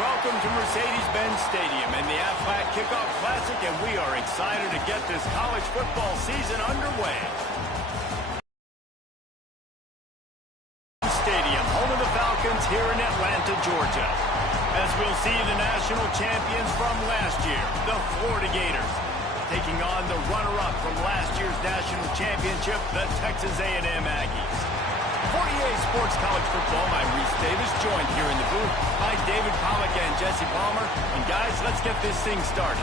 Welcome to Mercedes-Benz Stadium and the Aflac Kickoff Classic, and we are excited to get this college football season underway. Stadium, home of the Falcons here in Atlanta, Georgia. As we'll see the national champions from last year, the Florida Gators, taking on the runner-up from last year's national championship, the Texas A&M Aggies. 48 Sports College Football, I'm Reese Davis, joined here in the booth by David Pollack and Jesse Palmer. And guys, let's get this thing started.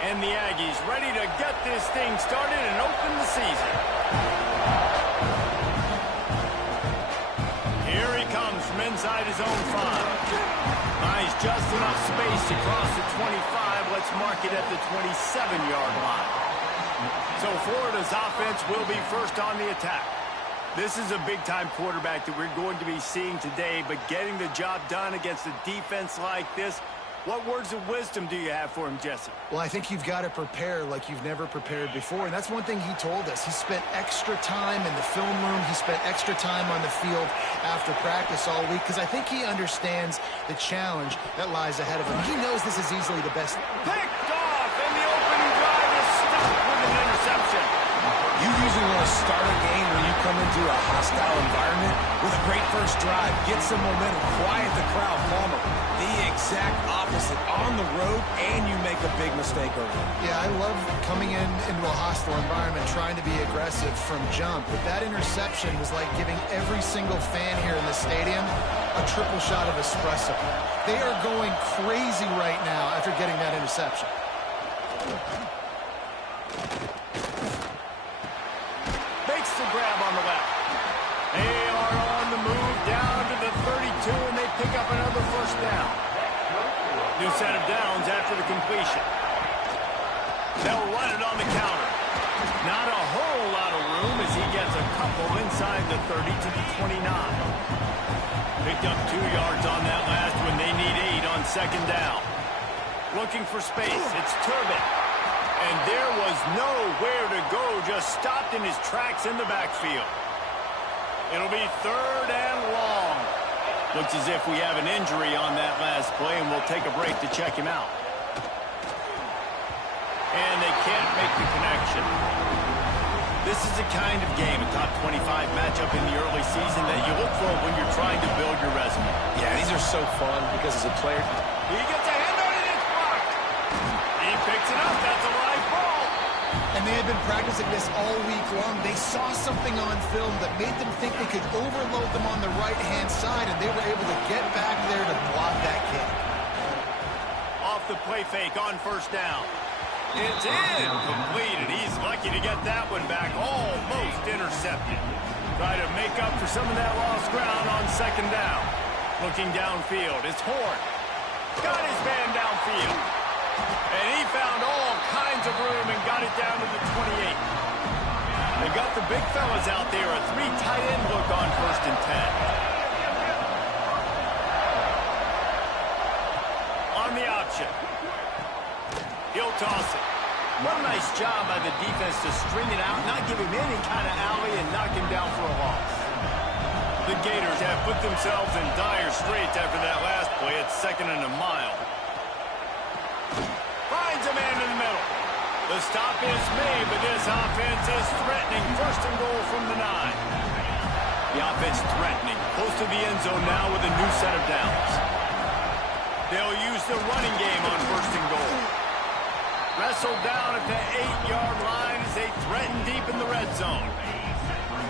And the Aggies ready to get this thing started and open the season. Here he comes from inside his own 5. Buys just enough space to cross the 25. Let's mark it at the 27-yard line. So Florida's offense will be first on the attack. This is a big-time quarterback that we're going to be seeing today, but getting the job done against a defense like this, what words of wisdom do you have for him, Jesse? Well, I think you've got to prepare like you've never prepared before, and that's one thing he told us. He spent extra time in the film room. He spent extra time on the field after practice all week because I think he understands the challenge that lies ahead of him. He knows this is easily the best. Picked off, and the opening drive is stopped with an interception. You usually want to start a game when you come into a hostile environment with a great first drive. Get some momentum, quiet the crowd, Palmer. The exact opposite on the road, and you make a big mistake over it. Yeah, I love coming into a hostile environment, trying to be aggressive from jump. But that interception was like giving every single fan here in the stadium a triple shot of espresso. They are going crazy right now after getting that interception. Makes the grab on the left. They are on the move down to the 32, and they pick up another first down. New set of downs after the completion. They'll run it on the counter. Not a whole lot of room as he gets a couple inside the 30 to the 29. Picked up 2 yards on that last one. They need 8 on second down. Looking for space. It's Turbin. And there was nowhere to go, just stopped in his tracks in the backfield. It'll be 3rd and long. Looks as if we have an injury on that last play, and we'll take a break to check him out. And they can't make the connection. This is the kind of game, a top 25 matchup in the early season, that you look for when you're trying to build your resume. Yeah, these are so fun because as a player... He gets a hand on it, it's blocked. He picks it up, that's a live ball. And they had been practicing this all week long. They saw something on film that made them think they could overload them on the right-hand side, and they were able to get back there to block that kick. Off the play fake on first down. It's incomplete, and he's lucky to get that one back, almost intercepted. Try to make up for some of that lost ground on second down. Looking downfield, it's Horn. Got his man downfield. And he found all kinds of room and got it down to the 28. They got the big fellas out there, a 3 tight end look on 1st and 10. On the option. He'll toss it. What a nice job by the defense to string it out, not give him any kind of alley, and knock him down for a loss. The Gators have put themselves in dire straits after that last play. It's 2nd and a mile. Finds a man in the middle. The stop is made, but this offense is threatening. 1st and goal from the 9. The offense threatening. Close to the end zone now with a new set of downs. They'll use the running game on 1st and goal. Wrestled down at the 8-yard line as they threaten deep in the red zone.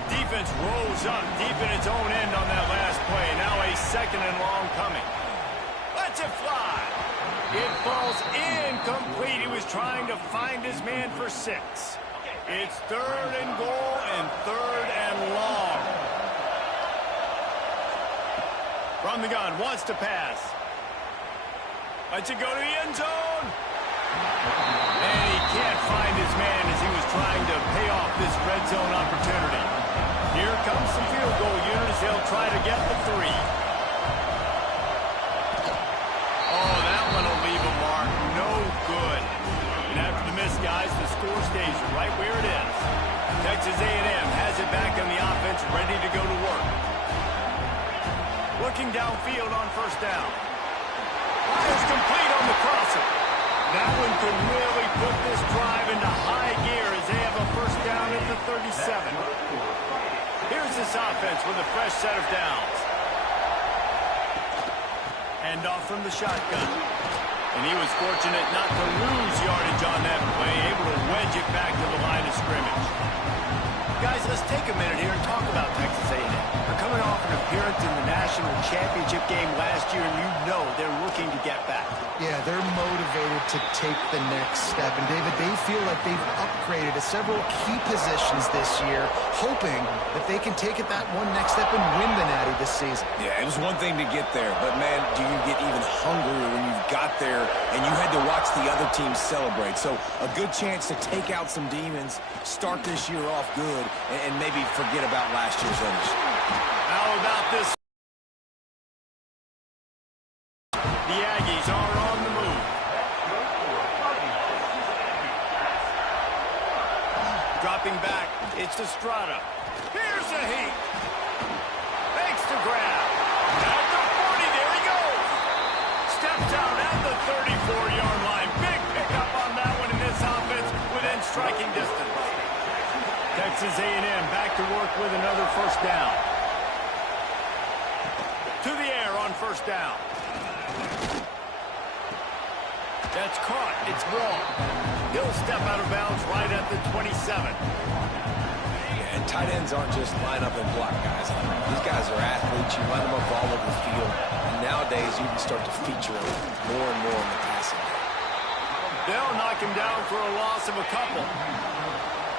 Defense rose up deep in its own end on that last play. Now a 2nd and long coming. Lets it fly. It falls incomplete. He was trying to find his man for 6. It's 3rd and goal and 3rd and long. From the gun, wants to pass. Lets it go to the end zone. And he can't find his man as he was trying to pay off this red zone opportunity. Here comes the field goal unit as they'll try to get the 3. Oh, that one will leave a mark. No Texas A&M has it back on the offense, ready to go to work. Looking downfield on first down. Fires complete on the crosser. That one could really put this drive into high gear as they have a first down at the 37. Here's this offense with a fresh set of downs. Hand off from the shotgun. And he was fortunate not to lose yardage on that play, able to wedge it back to the line of scrimmage. Guys, let's take a minute here and talk about Texas A&M. They're coming off an appearance in the national championship game last year, and you know they're looking to get back. Yeah, they're motivated to take the next step. And, David, they feel like they've upgraded to several key positions this year, hoping that they can take it that one next step and win the Natty this season. Yeah, it was one thing to get there, but, man, do you get even hungrier when you've got there and you had to watch the other team celebrate? So a good chance to take out some demons, start this year off good, and maybe forget about last year's finish. How about this? The Aggies are on the move. Dropping back, it's Estrada. Here's a heat. Makes the grab. At the 40, there he goes. Steps out at the 34-yard line. Big pickup on that one in this offense within striking distance. Texas A&M back to work with another first down. To the air on first down. That's caught. It's wrong. He'll step out of bounds right at the 27. And tight ends aren't just line up and block guys. These guys are athletes. You line them up all over the field. And nowadays, you can start to feature them more and more in the passing game. They'll knock him down for a loss of a couple.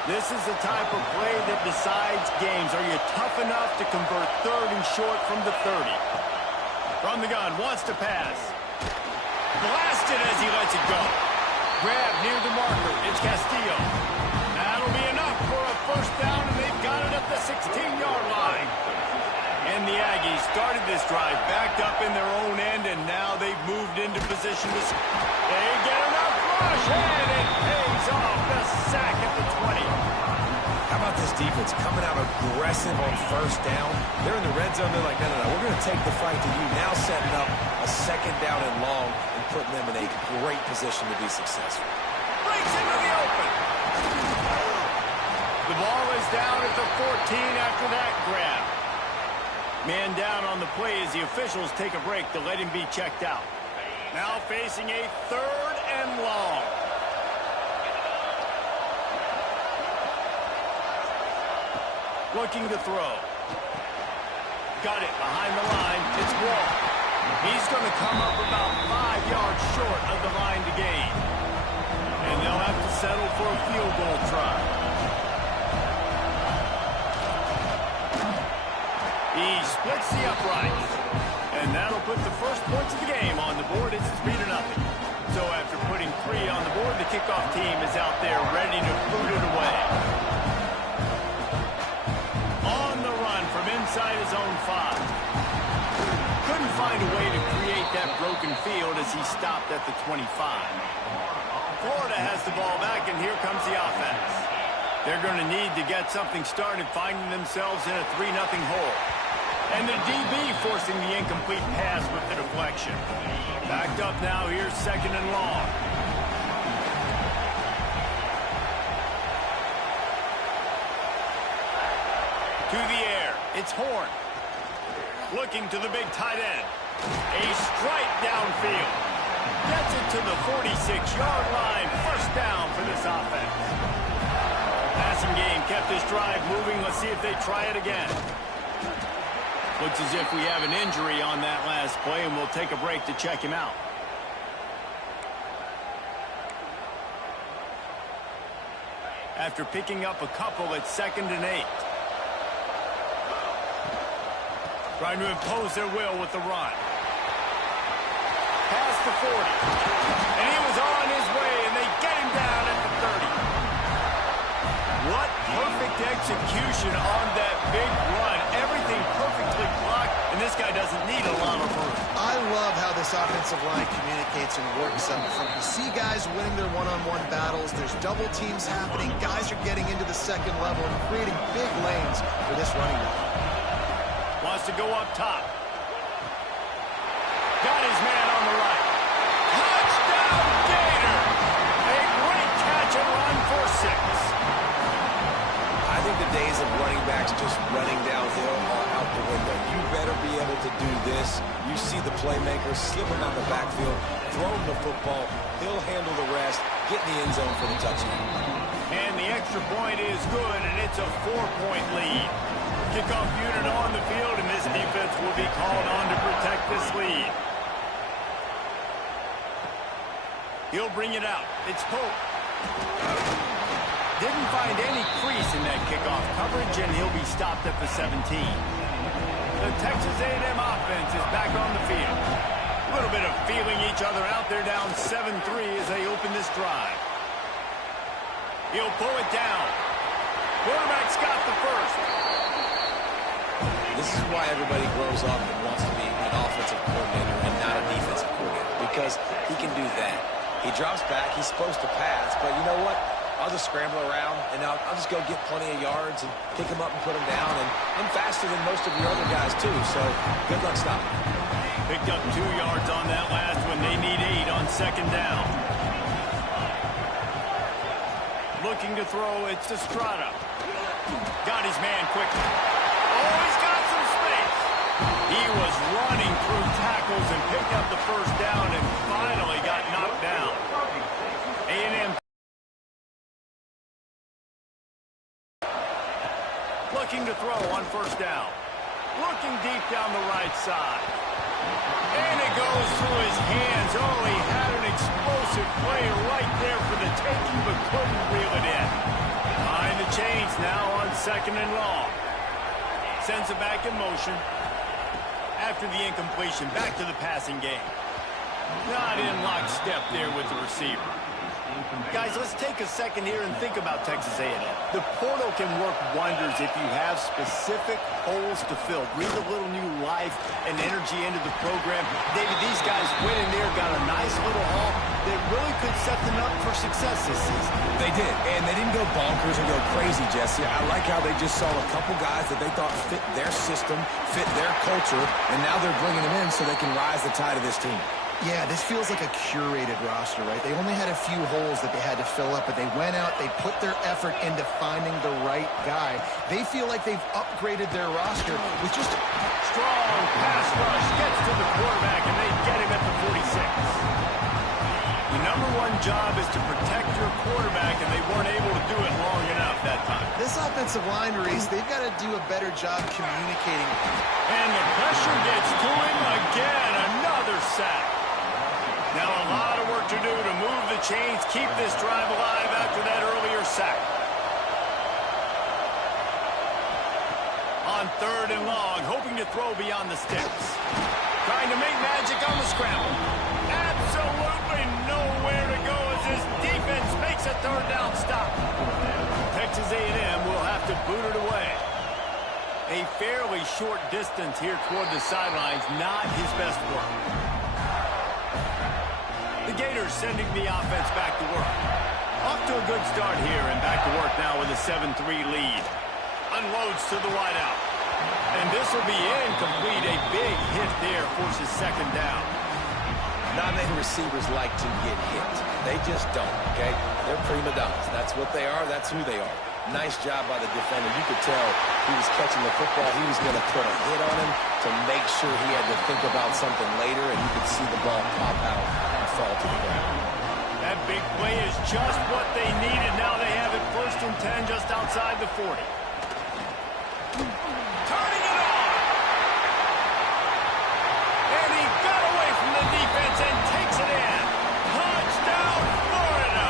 This is the type of play that decides games. Are you tough enough to convert third and short from the 30? From the gun, wants to pass. Blasted as he lets it go. Grab near the marker. It's Castillo. That'll be enough for a first down, and they've got it at the 16-yard line. And the Aggies started this drive backed up in their own end, and now they've moved into position to... They get enough rush, and it pays off. The sack at the 20. How about this defense coming out aggressive on first down? They're in the red zone. They're like, no, we're going to take the fight to you. Now setting up a second down and long and putting them in a great position to be successful. Breaks into the open. The ball is down at the 14 after that grab. Man down on the play as the officials take a break to let him be checked out. Now facing a third and long. Looking to throw. Got it behind the line. It's Wall. He's going to come up about 5 yards short of the line to gain. And they'll have to settle for a field goal try. He splits the uprights. And that'll put the first points of the game on the board. It's 3-0. So after putting 3 on the board, the kickoff team is out there ready to boot it away. Inside his own 5. Couldn't find a way to create that broken field as he stopped at the 25. Florida has the ball back, and here comes the offense. They're going to need to get something started, finding themselves in a 3-0 hole. And the DB forcing the incomplete pass with the deflection. Backed up now, here's second and long. To the air, it's Horn. Looking to the big tight end. A strike downfield. Gets it to the 46-yard line. First down for this offense. Passing game kept this drive moving. Let's see if they try it again. Looks as if we have an injury on that last play, and we'll take a break to check him out. After picking up a couple at 2nd and 8. Trying to impose their will with the run. Past the 40. And he was on his way, and they get him down at the 30. What perfect execution on that big run. Everything perfectly blocked, and this guy doesn't need a lot of room. I love how this offensive line communicates and works up front. You see guys winning their one-on-one battles. There's double teams happening. Guys are getting into the second level and creating big lanes for this running back. Wants to go up top. Got his man on the right. Touchdown, Gator! A great catch and run for 6. I think the days of running backs just running downhill are out the window. You better be able to do this. You see the playmaker slip him out the backfield, throw him the football. He'll handle the rest, get in the end zone for the touchdown. And the extra point is good, and it's a 4-point lead. Kickoff unit on the field, and this defense will be called on to protect this lead. He'll bring it out. It's Pope. Didn't find any crease in that kickoff coverage, and he'll be stopped at the 17. The Texas A&M offense is back on the field. A little bit of feeling each other out. They're down 7-3 as they open this drive. He'll pull it down. Quarterback's got the first. This is why everybody grows up and wants to be an offensive coordinator and not a defensive coordinator, because he can do that. He drops back. He's supposed to pass, but you know what? I'll just scramble around, and I'll just go get plenty of yards and pick him up and put him down. And I'm faster than most of your other guys, too, so good luck stopping. Picked up 2 yards on that last one. They need 8 on second down. Looking to throw, it's to Strata. Got his man quickly. Oh, he's got some space. He was running through tackles and picked up the first down and finally got knocked down. A&M looking to throw on first down. Looking deep down the right side. And it goes through his hands. Oh, he had an explosive play right there for the taking, but couldn't reel it in. Behind the chains now on second and long. Sends it back in motion. After the incompletion, back to the passing game. Not in lockstep there with the receiver. Guys, let's take a second here and think about Texas A&M. The portal can work wonders if you have specific holes to fill. Breathe a little new life and energy into the program. David, these guys went in there, got a nice little haul that really could set them up for success this season. They did, and they didn't go bonkers or go crazy, Jesse. I like how they just saw a couple guys that they thought fit their system, fit their culture, and now they're bringing them in so they can rise the tide of this team. Yeah, this feels like a curated roster, right? They only had a few holes that they had to fill up, but they went out, they put their effort into finding the right guy. They feel like they've upgraded their roster with just a strong pass rush, gets to the quarterback, and they get him at the 46. The number one job is to protect your quarterback, and they weren't able to do it long enough that time. This offensive line, Reese, they've got to do a better job communicating. And the pressure gets to him again, another sack. Now a lot of work to do to move the chains, keep this drive alive after that earlier sack. On third and long, hoping to throw beyond the sticks. Trying to make magic on the scramble. Absolutely nowhere to go as this defense makes a third down stop. Texas A&M will have to boot it away. A fairly short distance here toward the sidelines, not his best work. The Gators sending the offense back to work. Off to a good start here and back to work now with a 7-3 lead. Unloads to the wideout. And this will be incomplete. A big hit there forces second down. Not many receivers like to get hit. They just don't, okay? They're prima donnas. That's what they are. That's who they are. Nice job by the defender. You could tell he was catching the football. He was going to put a hit on him to make sure he had to think about something later, and you could see the ball pop out and fall to the ground. That big play is just what they needed. Now they have it first and 10 just outside the 40. Turning it on! And he got away from the defense and takes it in. Touchdown, Florida!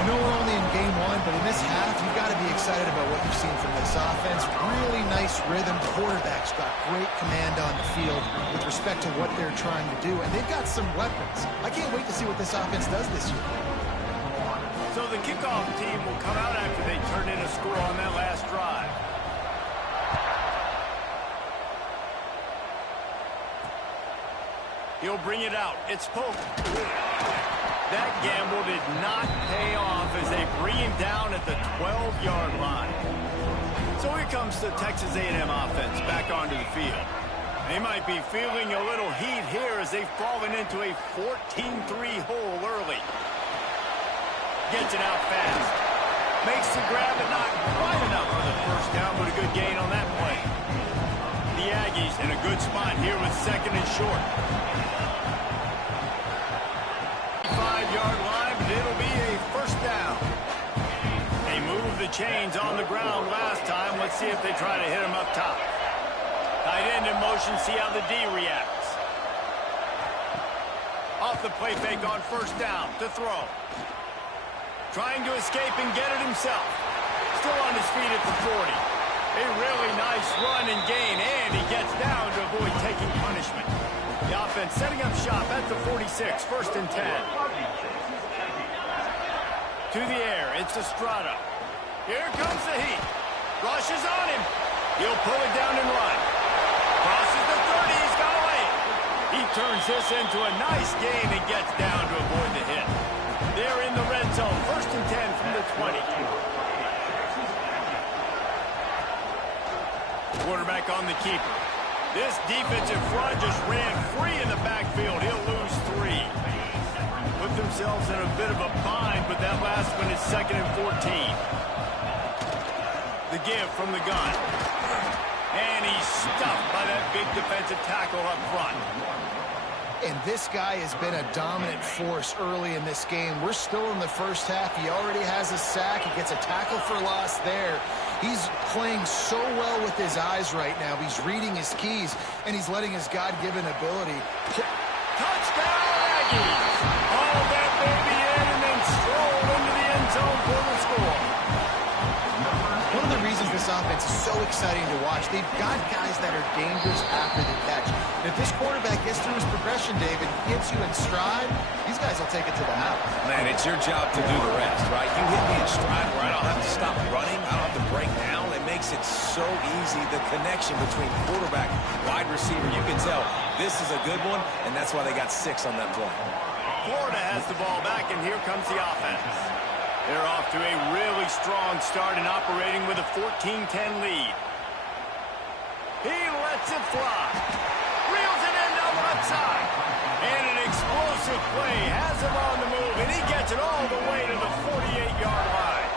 I know we're only in game one, but in this half, you've got to be excited about what you've seen from this offense. Really nice rhythm. Quarterback's got great command on the field with respect to what they're trying to do, and they've got some weapons. I can't wait to see what this offense does this year. So the kickoff team will come out after they turn in a score on that last drive. He'll bring it out. It's Pope. That gamble did not pay off as they bring him down at the 12-yard line. So here comes the Texas A&M offense back onto the field. They might be feeling a little heat here as they've fallen into a 14-3 hole early. Gets it out fast. Makes the grab, but not quite enough for the first down, but a good gain on that play. The Aggies in a good spot here with second and short. 5-yard line, but it'll be a first down. They moved the chains on the ground last time. Let's see if they try to hit him up top. Tight end in motion, see how the D reacts. Off the play fake on first down to throw. Trying to escape and get it himself. Still on his feet at the 40. A really nice run and gain, and he gets down to avoid taking punishment. The offense setting up shop at the 46, first and 10. To the air, it's Estrada. Here comes the heat. Rushes on him. He'll pull it down and run. Crosses the 30, he's got away. He turns this into a nice gain and gets down to avoid the hit. They're in the red zone, first and 10 from the 20. Quarterback on the keeper. This defensive front just ran free in the backfield. He'll lose 3. Put themselves in a bit of a bind, but that last one is second and 14. The give from the gun. And he's stuffed by that big defensive tackle up front. And this guy has been a dominant force early in this game. We're still in the first half. He already has a sack. He gets a tackle for loss there. He's playing so well with his eyes right now. He's reading his keys, and he's letting his God-given ability. Touchdown, Aggies! Haul that baby in and then stroll into the end zone for the score. One of the reasons this offense is so exciting to watch, they've got guys that are dangerous after the catch. And if this quarterback gets through his progression, David, gets you in stride, these guys will take it to the house. Man, it's your job to do the rest, right? You hit me in stride where I don't have to stop running. I don't have to break down. It makes it so easy. The connection between quarterback, wide receiver, you can tell this is a good one, and that's why they got 6 on that play. Florida has the ball back, and here comes the offense. They're off to a really strong start and operating with a 14-10 lead. He lets it fly. Reels it in down the left side. And an explosive play has him on the move, and he gets it all the way to the 48-yard line.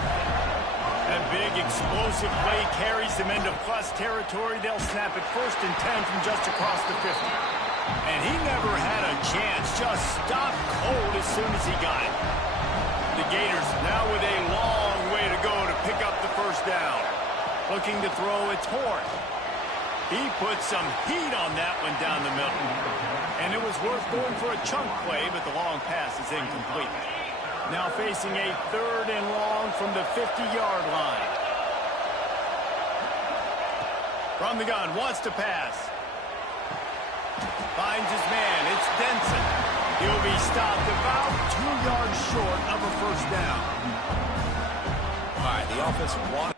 That big explosive play carries them into plus territory. They'll snap it first and 10 from just across the 50. And he never had a chance. Just stopped cold as soon as he got it. The Gators now with a long way to go to pick up the first down. Looking to throw, it's Horn. He put some heat on that one down the middle. And it was worth going for a chunk play, but the long pass is incomplete. Now facing a third and long from the 50-yard line. From the gun, wants to pass. Finds his man, it's Denson. He'll be stopped about 2 yards short of a first down. All right, the offense wanted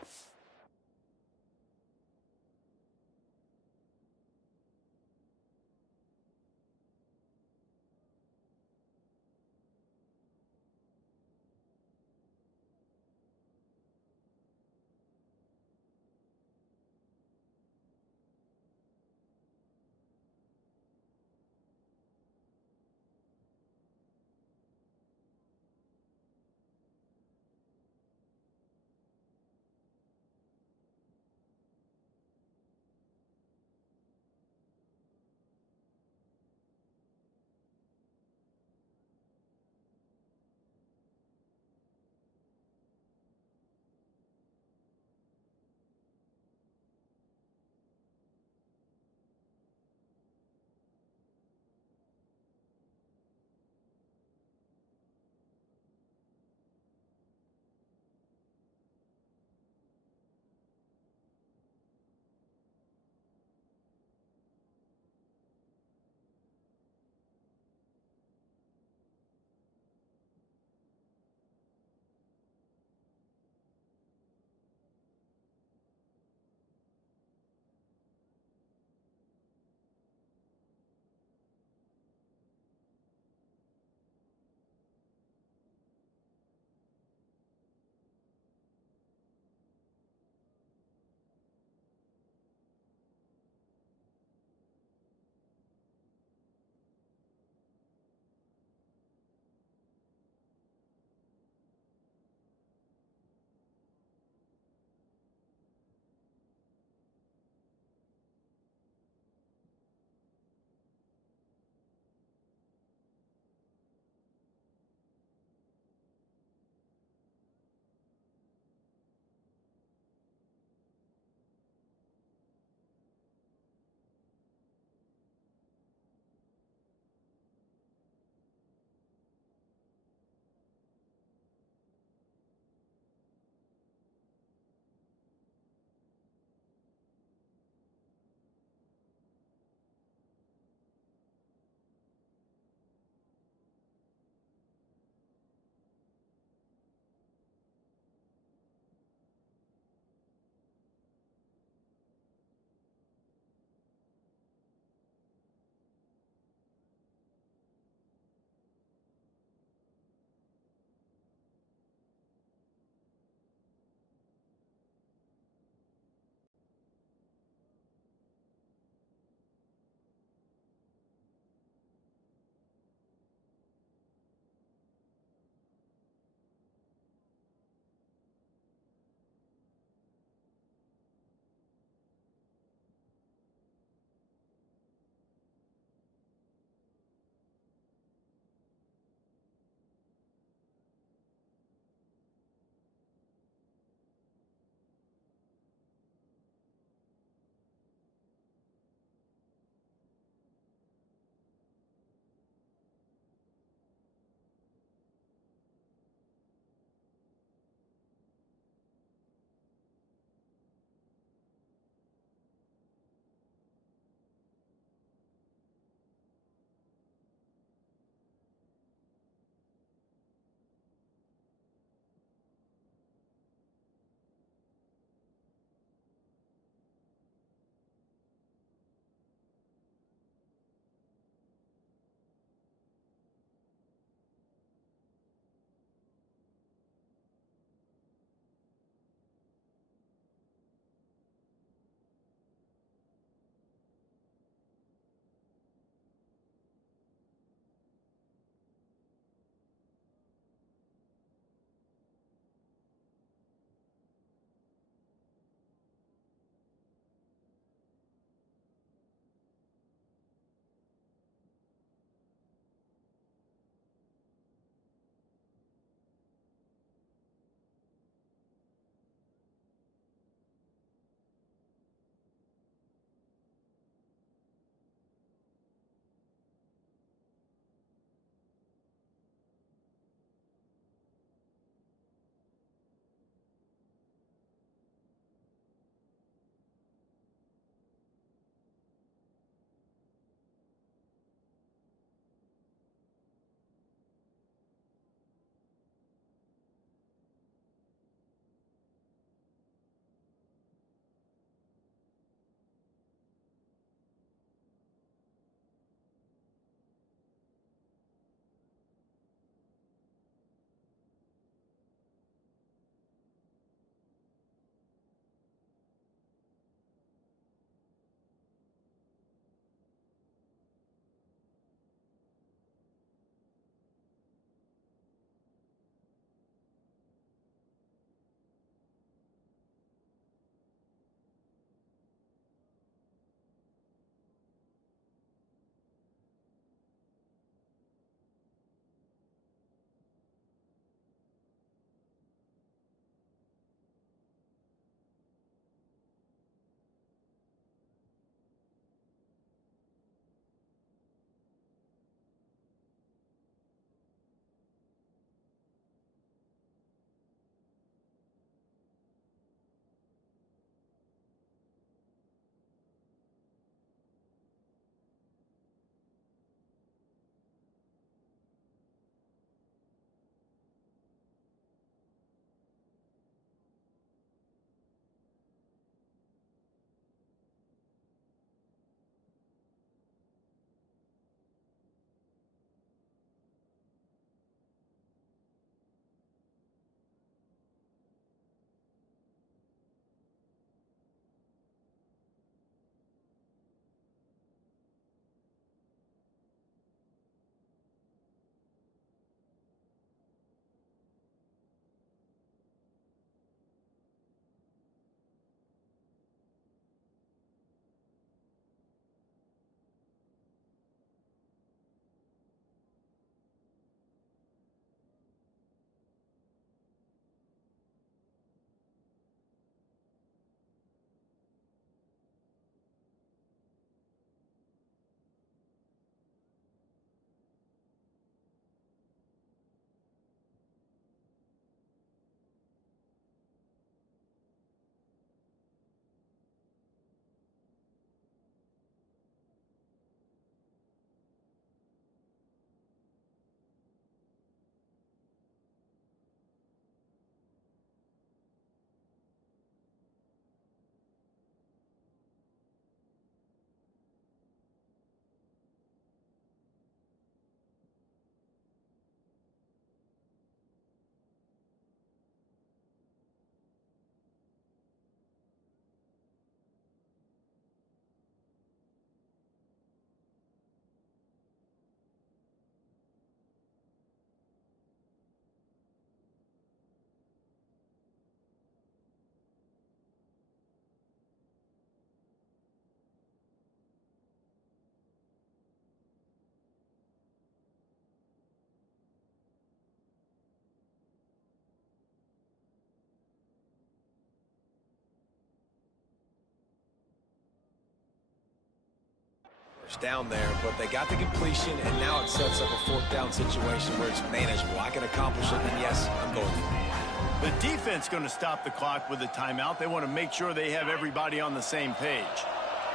stops down there, but they got the completion, and now it sets up a 4th down situation where it's manageable. I can accomplish it, and yes, I'm going for it. The defense going to stop the clock with a timeout. They want to make sure they have everybody on the same page.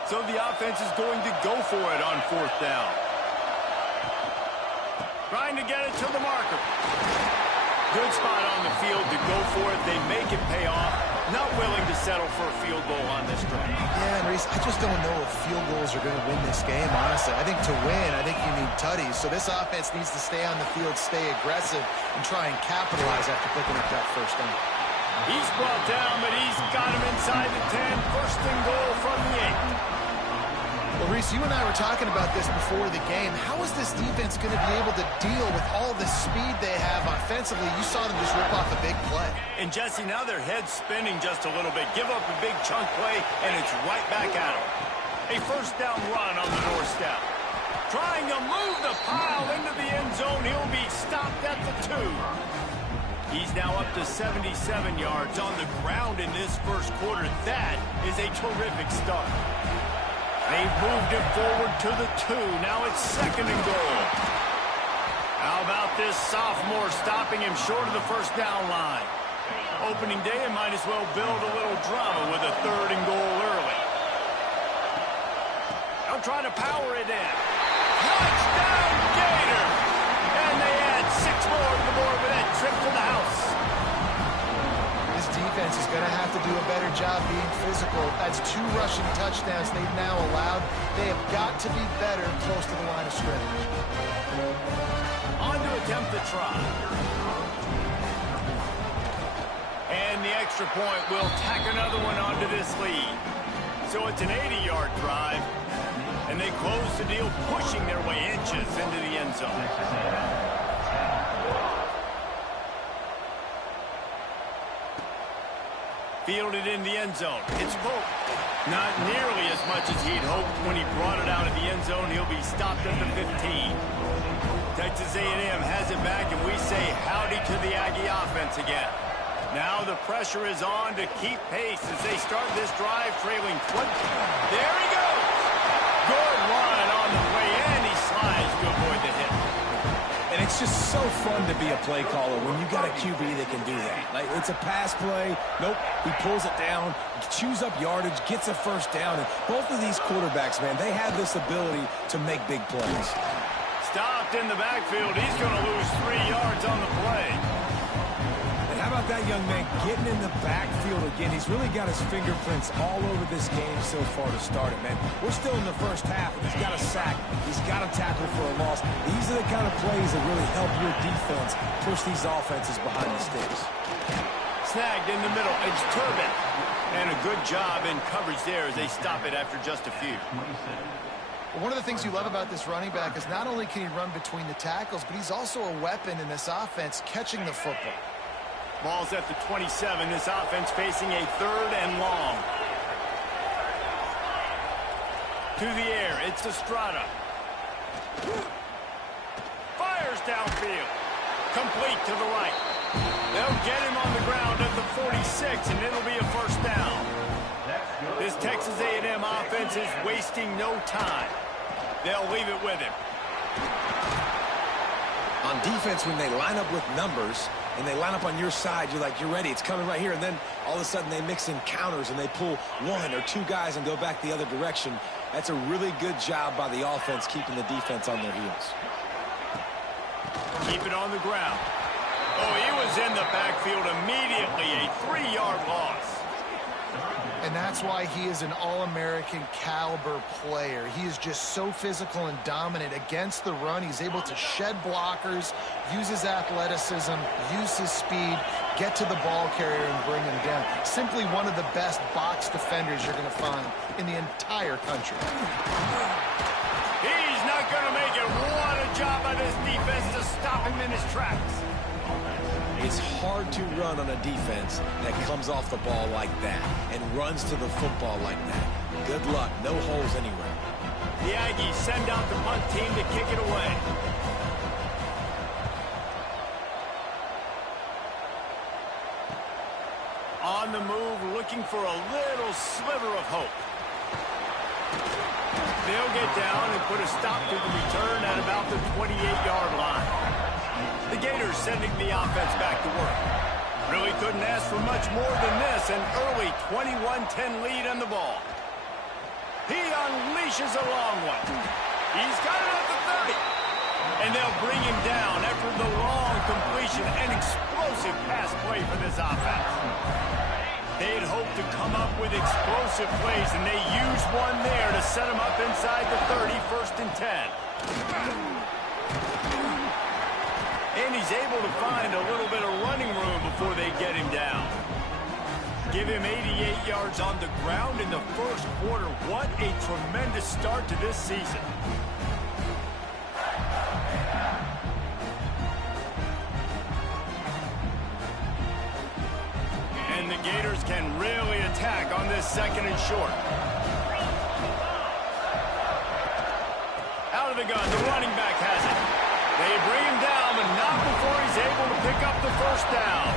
So the offense is going to go for it on 4th down. Trying to get it to the marker. Good spot on the field to go for it. They make it pay off. Not willing to settle for a field goal on this drive. Yeah, and Reese, I just don't know if field goals are going to win this game, honestly. I think to win, I think you need tutties. So this offense needs to stay on the field, stay aggressive, and try and capitalize after picking up that 1st down. He's brought down, but he's got him inside the 10. 1st and goal from the 8. Well, Reese, you and I were talking about this before the game. How is this defense going to be able to deal with all the speed they have offensively? You saw them just rip off a big play. And, Jesse, now their head's spinning just a little bit. Give up a big chunk play, and it's right back at them. A 1st down run on the doorstep. Trying to move the pile into the end zone. He'll be stopped at the 2. He's now up to 77 yards on the ground in this 1st quarter. That is a terrific start. They've moved it forward to the 2. Now it's 2nd and goal. How about this sophomore stopping him short of the 1st down line? Opening day, and might as well build a little drama with a 3rd and goal early. They'll try to power it in. Touchdown, Gator! And they add 6 more to the board with that trip to the house. This defense is going to have to do a better job being physical. That's 2 rushing touchdowns they've now allowed. They have got to be better close to the line of scrimmage. On to attempt the try. And the extra point will tack another one onto this lead. So it's an 80-yard drive. And they close the deal, pushing their way inches into the end zone. Fielded in the end zone. It's Pope. Not nearly as much as he'd hoped when he brought it out of the end zone. He'll be stopped at the 15. Texas A&M has it back, and we say howdy to the Aggie offense again. Now the pressure is on to keep pace as they start this drive trailing 20. There he goes. Good run on the play, and he slides to avoid the hit. And it's just so fun to be a play caller when you got a QB that can do that. Like, it's a pass play. Nope, he pulls it down, chews up yardage, gets a 1st down. And both of these quarterbacks, man, they have this ability to make big plays. Stopped in the backfield. He's going to lose 3 yards on the play. And how about that young man getting in the backfield again? He's really got his fingerprints all over this game so far to start it, man. We're still in the 1st half, and he's got a sack. He's got a tackle for a loss. These are the kind of plays that really help your defense push these offenses behind the sticks. Snagged in the middle. It's Turbin. And a good job in coverage there as they stop it after just a few. Well, one of the things you love about this running back is not only can he run between the tackles, but he's also a weapon in this offense catching the football. Ball's at the 27. This offense facing a 3rd and long. To the air. It's Estrada. Fires downfield. Complete to the right. They'll get him on the ground at the 46, and it'll be a 1st down. This Texas A&M offense is wasting no time. They'll leave it with him. On defense, when they line up with numbers and they line up on your side, you're like, you're ready, it's coming right here. And then all of a sudden they mix in counters and they pull 1 or 2 guys and go back the other direction. That's a really good job by the offense keeping the defense on their heels. Keep it on the ground. Oh, he was in the backfield immediately. A 3-yard loss. And that's why he is an All-American caliber player. He is just so physical and dominant against the run. He's able to shed blockers, use his athleticism, use his speed, get to the ball carrier and bring him down. Simply one of the best box defenders you're going to find in the entire country. He's not going to make it. What a job by this defense to stop him in his tracks. It's hard to run on a defense that comes off the ball like that and runs to the football like that. Good luck. No holes anywhere. The Aggies send out the punt team to kick it away. On the move, looking for a little sliver of hope. they'll get down and put a stop to the return at about the 28-yard line. The Gators sending the offense back to work. Really couldn't ask for much more than this, an early 21-10 lead on the ball. He unleashes a long one. He's got it at the 30. And they'll bring him down after the long completion and explosive pass play for this offense. They'd hoped to come up with explosive plays, and they used one there to set him up inside the 30, 1st and 10. And he's able to find a little bit of running room before they get him down. Give him 88 yards on the ground in the 1st quarter. What a tremendous start to this season. And the Gators can really attack on this 2nd and short. Out of the gun, the running back has it. They bring him down, but not before he's able to pick up the 1st down.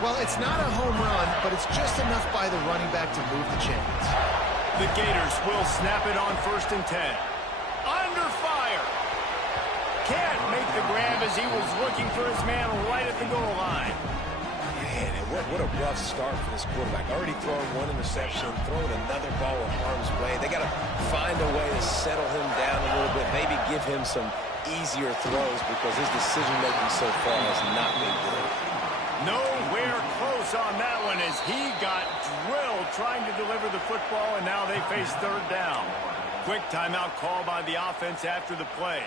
Well, it's not a home run, but it's just enough by the running back to move the chains. The Gators will snap it on 1st and 10. Under fire. Can't make the grab as he was looking for his man right at the goal line. Man, what a rough start for this quarterback. Already throwing one interception, throwing another ball in harm's way. They got to find a way to settle him down a little bit, maybe give him some easier throws because his decision-making so far has not been good. Nowhere close on that one as he got drilled trying to deliver the football, and now they face 3rd down. Quick timeout call by the offense after the play.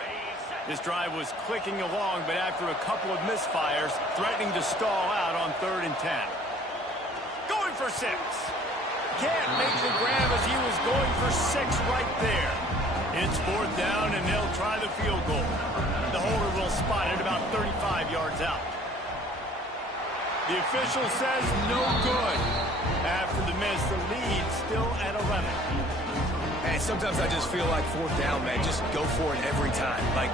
This drive was clicking along, but after a couple of misfires, threatening to stall out on 3rd and 10. Going for 6. Can't make the grab as he was going for 6 right there. It's 4th down, and they'll try the field goal. The holder will spot it about 35 yards out. The official says no good. After the miss, the lead still at 11. And sometimes I just feel like 4th down, man, just go for it every time. Like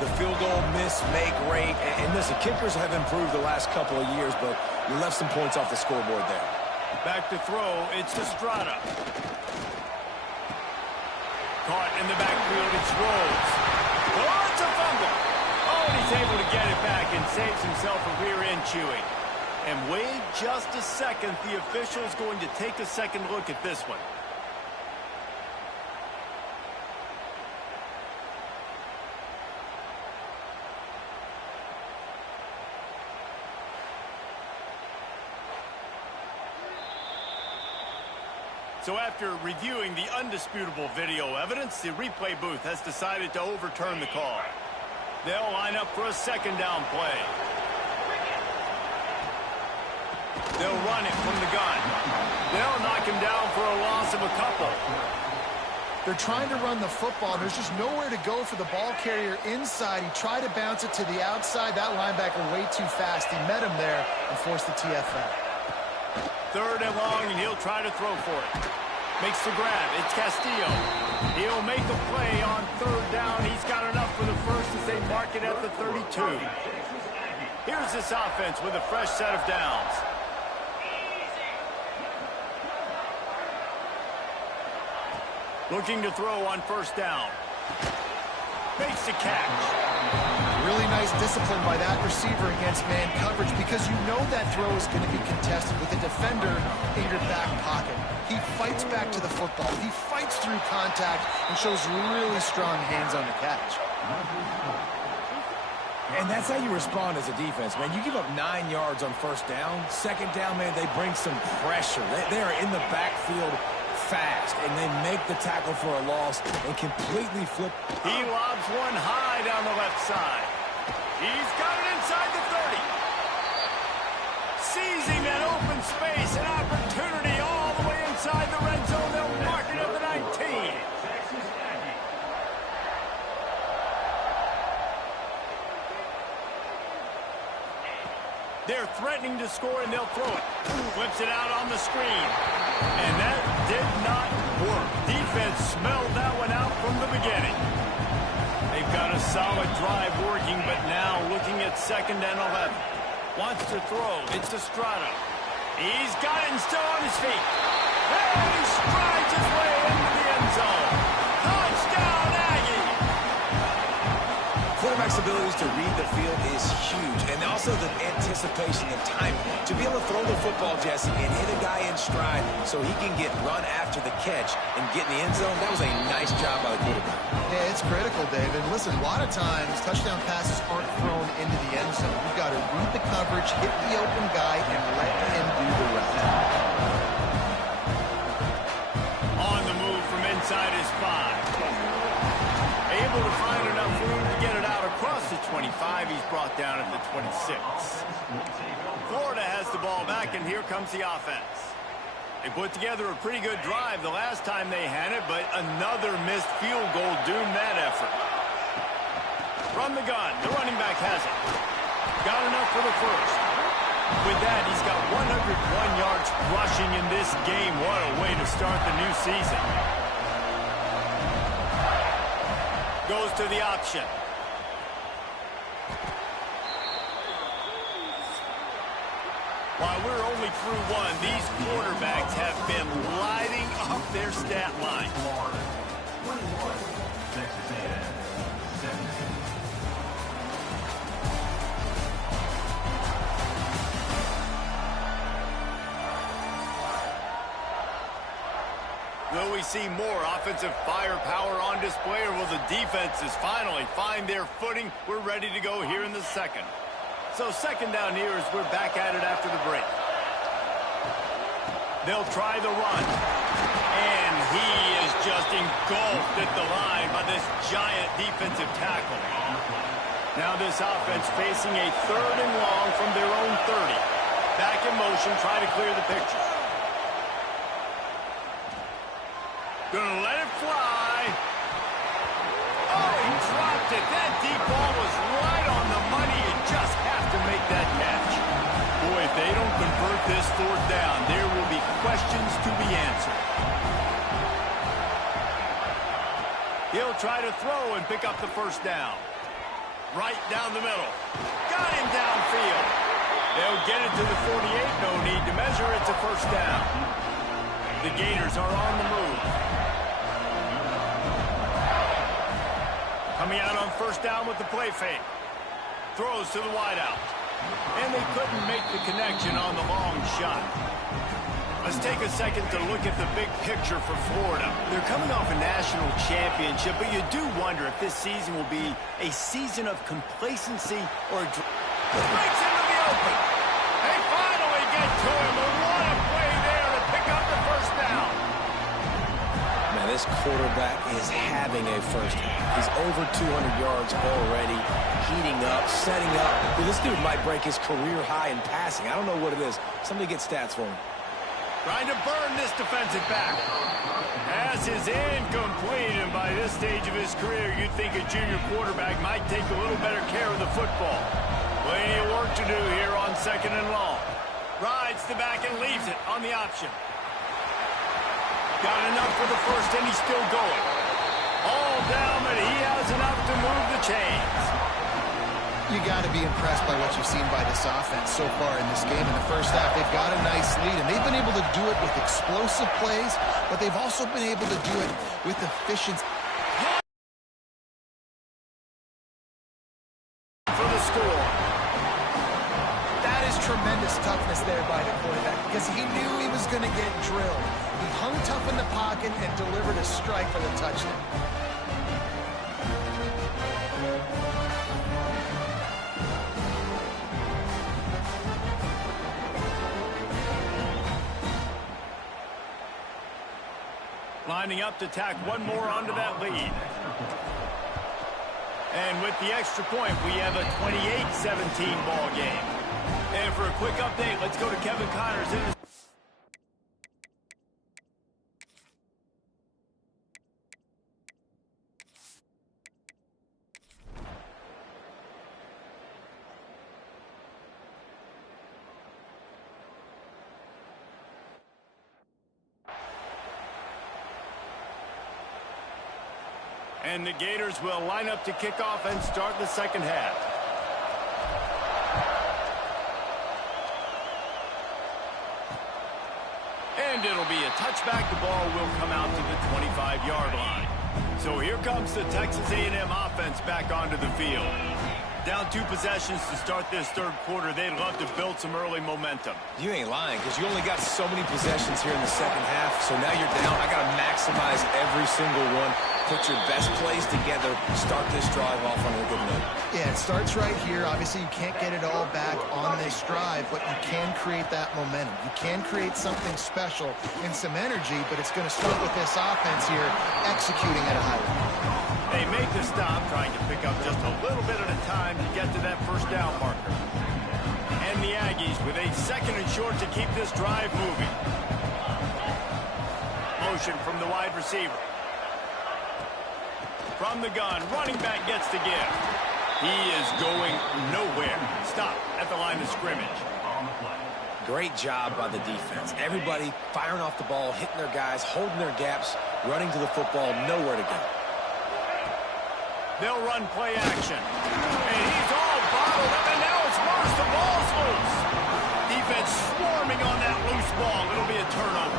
the field goal miss, make rate. And listen, kickers have improved the last couple of years, but you left some points off the scoreboard there. Back to throw, it's Estrada. Caught in the backfield, it's Rhodes. Oh, it's a fumble. Oh, and he's able to get it back and saves himself a rear end chewing. And wait just a second, the official is going to take a second look at this one. So after reviewing the undisputable video evidence, the replay booth has decided to overturn the call. They'll line up for a 2nd down play. They'll run it from the gun. They'll knock him down for a loss of a couple. They're trying to run the football. There's just nowhere to go for the ball carrier inside. He tried to bounce it to the outside. That linebacker way too fast. He met him there and forced the TFL. 3rd and long, and he'll try to throw for it. Makes the grab. It's Castillo. He'll make a play on 3rd down. He's got enough for the 1st as they mark it at the 32. Here's this offense with a fresh set of downs. Looking to throw on 1st down. Makes the catch. Really nice discipline by that receiver against man coverage because you know that throw is going to be contested with a defender in your back pocket. He fights back to the football. He fights through contact and shows really strong hands on the catch. And that's how you respond as a defense, man. You give up 9 yards on 1st down. 2nd down, man, they bring some pressure. They are in the backfield fast, and they make the tackle for a loss and completely flip. He lobs one high down the left side. He's got it inside the 30. Seizing that open space, an opportunity all the way inside the red zone. They'll mark it at the 19. They're threatening to score, and they'll throw it. Flips it out on the screen. And that did not work. Defense smelled that one out from the beginning. They've got a solid drive working, but now looking at 2nd and 11. Wants to throw. It's Estrada. He's got it and still on his feet. And he strides his way into the end zone. abilities to read the field is huge, and also the anticipation and time to be able to throw the football, Jesse, and hit a guy in stride so he can get run after the catch and get in the end zone. That was a nice job by the quarterback. Yeah, it's critical, David. Listen, a lot of times touchdown passes aren't thrown into the end zone. You've got to read the coverage, hit the open guy, and let him do the rest. On the move from inside his 5. Able to find enough room to get it out across the 25. He's brought down at the 26. Florida has the ball back, and here comes the offense. They put together a pretty good drive the last time they had it, but another missed field goal doomed that effort. From the gun, the running back has it. Got enough for the first. With that, he's got 101 yards rushing in this game. What a way to start the new season. Goes to the option. While we're only through one, these quarterbacks have been lighting up their stat line. Will we see more offensive firepower on display, or will the defenses finally find their footing? We're ready to go here in the second. So second down here as we're back at it after the break. They'll try the run. And he is just engulfed at the line by this giant defensive tackle. Now this offense facing a 3rd and long from their own 30. Back in motion, try to clear the picture. Gonna let it fly. Oh, he dropped it. That deep ball was right on the money. You just have to make that catch. Boy, if they don't convert this 4th down, there will be questions to be answered. He'll try to throw and pick up the first down. Right down the middle. Got him downfield. They'll get it to the 48. No need to measure. It's a first down. The Gators are on the move. Coming out on first down with the play fake. Throws to the wideout. And they couldn't make the connection on the long shot. Let's take a second to look at the big picture for Florida. They're coming off a national championship, but you do wonder if this season will be a season of complacency or... Breaks into the open. They finally get to him. And what a play there to pick up the first down. Man, this quarterback is having a first half. He's over 200 yards already, heating up, setting up. Dude, this dude might break his career high in passing. I don't know what it is. Somebody get stats for him. Trying to burn this defensive back. Pass is incomplete, and by this stage of his career, you'd think a junior quarterback might take a little better care of the football. Plenty of work to do here on 2nd and long. Rides the back and leaves it on the option. Got enough for the first, and he's still going. All down, but he has enough to move the chains. You got to be impressed by what you've seen by this offense so far in this game. In the first half, they've got a nice lead, and they've been able to do it with explosive plays, but they've also been able to do it with efficiency. For the score. That is tremendous toughness there by the quarterback, because he knew he was going to get drilled. He hung tough in the pocket and delivered a strike for the touchdown. Lining up to tack one more onto that lead. And with the extra point, we have a 28-17 ball game. And for a quick update, let's go to Kevin Connors in his... And the Gators will line up to kick off and start the second half. And it'll be a touchback. The ball will come out to the 25-yard line. So here comes the Texas A&M offense back onto the field. Down 2 possessions to start this third quarter. They'd love to build some early momentum. You ain't lying, because you only got so many possessions here in the second half, so now you're down. I got to maximize every single one. Put your best plays together. Start this drive off on a good note. Yeah, it starts right here. Obviously, you can't get it all back on this drive, but you can create that momentum. You can create something special and some energy, but it's going to start with this offense here executing at a high level. They make the stop, trying to pick up just a little bit at a time to get to that first down marker. And the Aggies with a 2nd and short to keep this drive moving. Motion from the wide receiver. From the gun, running back gets the give. He is going nowhere. Stop at the line of scrimmage. Great job by the defense. Everybody firing off the ball, hitting their guys, holding their gaps, running to the football, nowhere to go. They'll run play action. And he's all bottled up, and now it's worse. The ball's loose. Defense swarming on that loose ball. It'll be a turnover.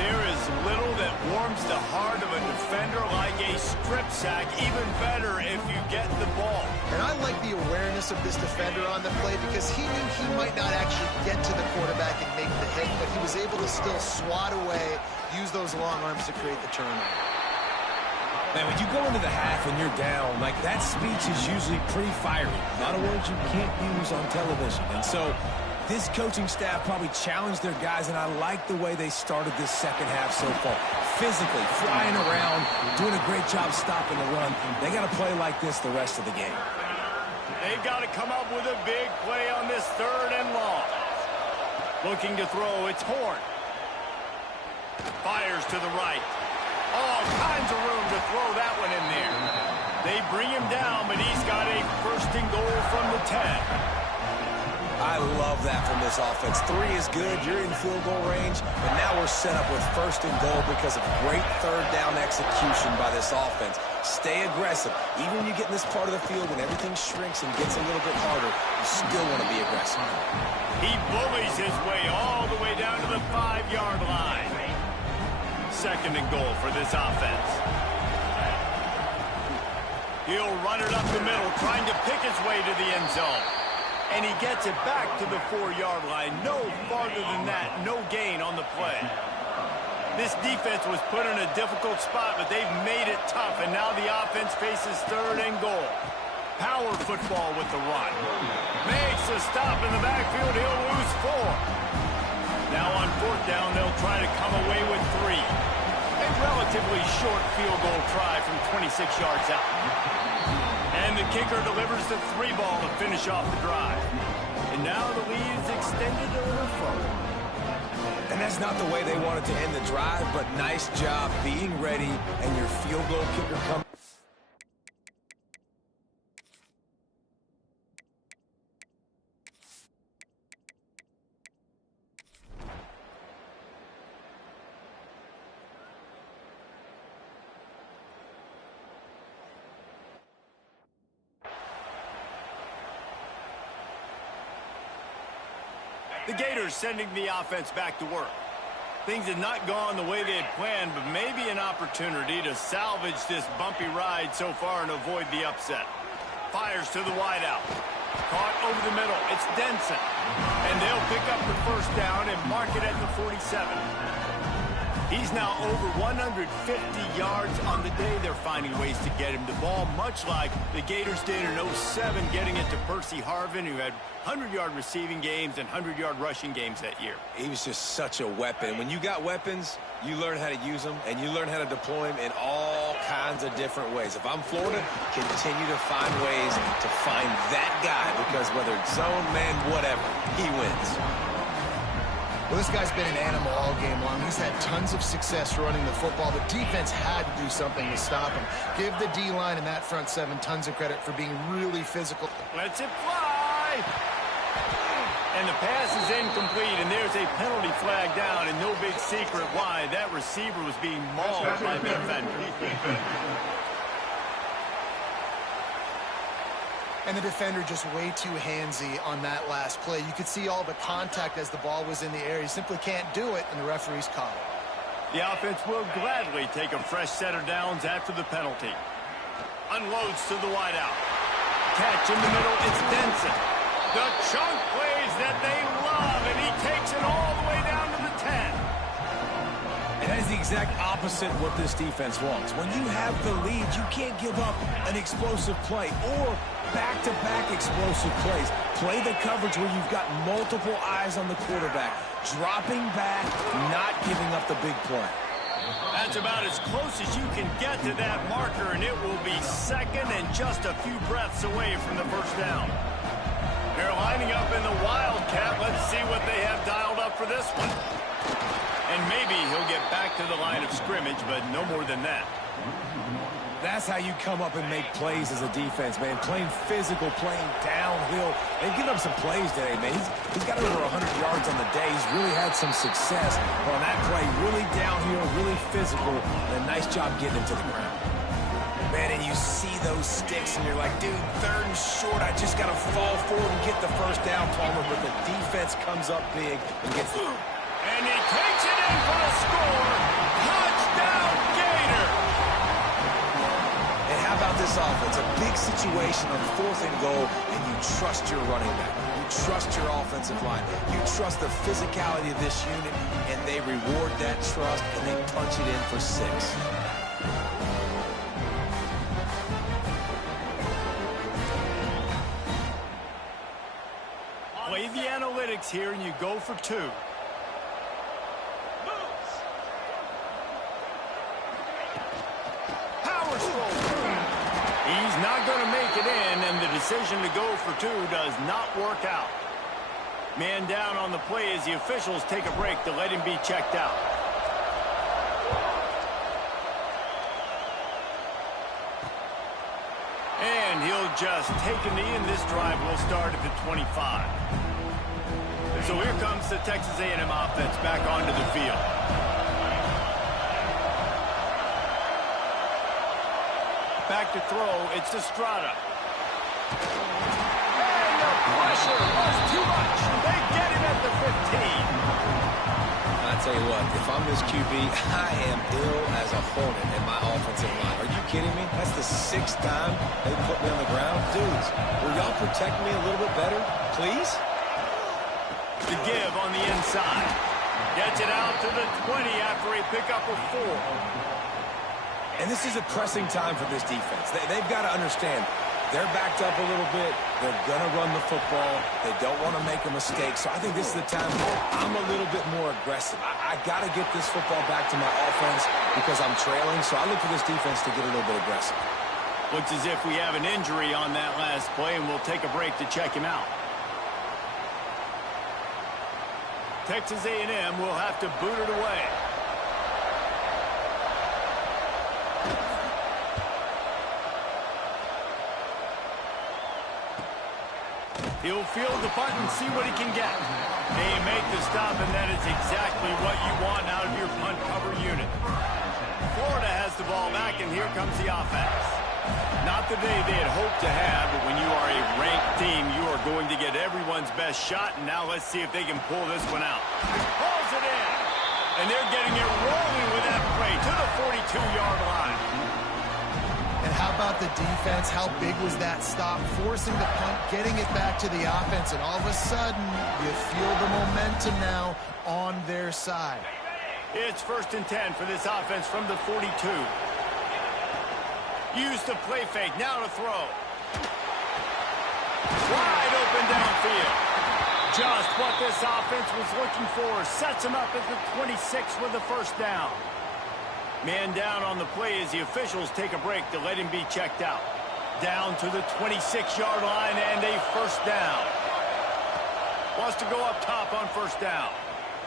There is little that warms the heart of a defender like a strip sack. Even better if you get the ball. And I like the awareness of this defender on the play because he knew he might not actually get to the quarterback and make the hit, but he was able to still swat away, use those long arms to create the turnover. Man, when you go into the half and you're down, like that speech is usually pretty fiery. A lot of words you can't use on television. And so this coaching staff probably challenged their guys, and I like the way they started this second half so far. Physically, flying around, doing a great job stopping the run. They got to play like this the rest of the game. They've got to come up with a big play on this 3rd and long. Looking to throw, it's Horn. Fires to the right. All kinds of room to throw that one in there. They bring him down, but he's got a 1st and goal from the 10. I love that from this offense. 3 is good. You're in field goal range, but now we're set up with 1st and goal because of great 3rd down execution by this offense. Stay aggressive. Even when you get in this part of the field and everything shrinks and gets a little bit harder, you still want to be aggressive. He bullies his way all the way down to the 5-yard line. 2nd and goal for this offense. He'll run it up the middle, trying to pick his way to the end zone. And he gets it back to the 4-yard line. No farther than that, no gain on the play. This defense was put in a difficult spot, but they've made it tough, and now the offense faces 3rd and goal. Power football with the run. Makes a stop in the backfield. He'll lose 4. Now on 4th down, they'll try to come away with 3. A relatively short field goal try from 26 yards out. And the kicker delivers the 3 ball to finish off the drive. And now the lead is extended a little further. And that's not the way they wanted to end the drive, but nice job being ready and your field goal kicker coming. The Gators sending the offense back to work. Things had not gone the way they had planned, but maybe an opportunity to salvage this bumpy ride so far and avoid the upset. Fires to the wideout. Caught over the middle. It's Denson. And they'll pick up the 1st down and mark it at the 47. He's now over 150 yards on the day. They're finding ways to get him the ball, much like the Gators did in 07, getting it to Percy Harvin, who had 100-yard receiving games and 100-yard rushing games that year. He was just such a weapon. When you got weapons, you learn how to use them, and you learn how to deploy them in all kinds of different ways. If I'm Florida, continue to find ways to find that guy, because whether it's zone, man, whatever, he wins. Well, this guy's been an animal all game long. He's had tons of success running the football. The defense had to do something to stop him. Give the D-line and that front 7 tons of credit for being really physical. Lets it fly! And the pass is incomplete, and there's a penalty flag down, and no big secret why. That receiver was being mauled by the defender. And the defender just way too handsy on that last play. You could see all the contact as the ball was in the air. He simply can't do it, and the referee's called it. The offense will gladly take a fresh set of downs after the penalty. Unloads to the wideout. catch in the middle. It's Denson. The chunk plays that they love, and he takes it all the way down to the 10. And that is the exact opposite of what this defense wants. When you have the lead, you can't give up an explosive play or back-to-back explosive plays. Play the coverage where you've got multiple eyes on the quarterback, dropping back, not giving up the big play. That's about as close as you can get to that marker, and it will be second and just a few breaths away from the first down. They're lining up in the Wildcat. Let's see what they have dialed up for this one. And maybe he'll get back to the line of scrimmage, but no more than that. That's how you come up and make plays as a defense, man. Playing physical, playing downhill. They've given up some plays today, man. He's got over 100 yards on the day. He's really had some success on that play. Really downhill, really physical, and a nice job getting him to the ground. Man, and you see those sticks, and you're like, dude, 3rd and short. I just got to fall forward and get the first down, Palmer. But the defense comes up big and gets the... And he takes it in for the score. Touchdown, Gator! And how about this offense? A big situation on 4th and goal, and you trust your running back. You trust your offensive line. You trust the physicality of this unit, and they reward that trust, and they punch it in for 6. Play the analytics here, and you go for 2. Power stroke. He's not going to make it in, and the decision to go for 2 does not work out. Man down on the play as the officials take a break to let him be checked out. And he'll just take a knee, and this drive will start at the 25. So here comes the Texas A&M offense back onto the field. Back to throw, it's Estrada. And the pressure was too much. They get him at the 15. I tell you what, if I'm this QB, I am ill as a hornet in my offensive line. Are you kidding me? That's the 6th time they put me on the ground. Dudes, will y'all protect me a little bit better, please? The give on the inside. Gets it out to the 20 after a pickup of 4. And this is a pressing time for this defense. They've got to understand, they're backed up a little bit. They're going to run the football. They don't want to make a mistake. So I think this is the time I'm a little bit more aggressive. I got to get this football back to my offense because I'm trailing. So I look for this defense to get a little bit aggressive. Looks as if we have an injury on that last play, and we'll take a break to check him out. Texas A&M will have to boot it away. He'll field the punt and see what he can get. They make the stop, and that is exactly what you want out of your punt cover unit. Florida has the ball back, and here comes the offense. Not the day they had hoped to have, but when you are a ranked team, you are going to get everyone's best shot, and now let's see if they can pull this one out. Pulls it in, and they're getting it rolling with that play to the 42-yard line. And how about the defense? How big was that stop? Forcing the punt, getting it back to the offense, and all of a sudden, you feel the momentum now on their side. It's 1st and 10 for this offense from the 42. Use the play fake, now to throw. Wide open downfield. Just what this offense was looking for. Sets him up at the 26 with the first down. Man down on the play as the officials take a break to let him be checked out. Down to the 26-yard line and a first down. Wants to go up top on first down.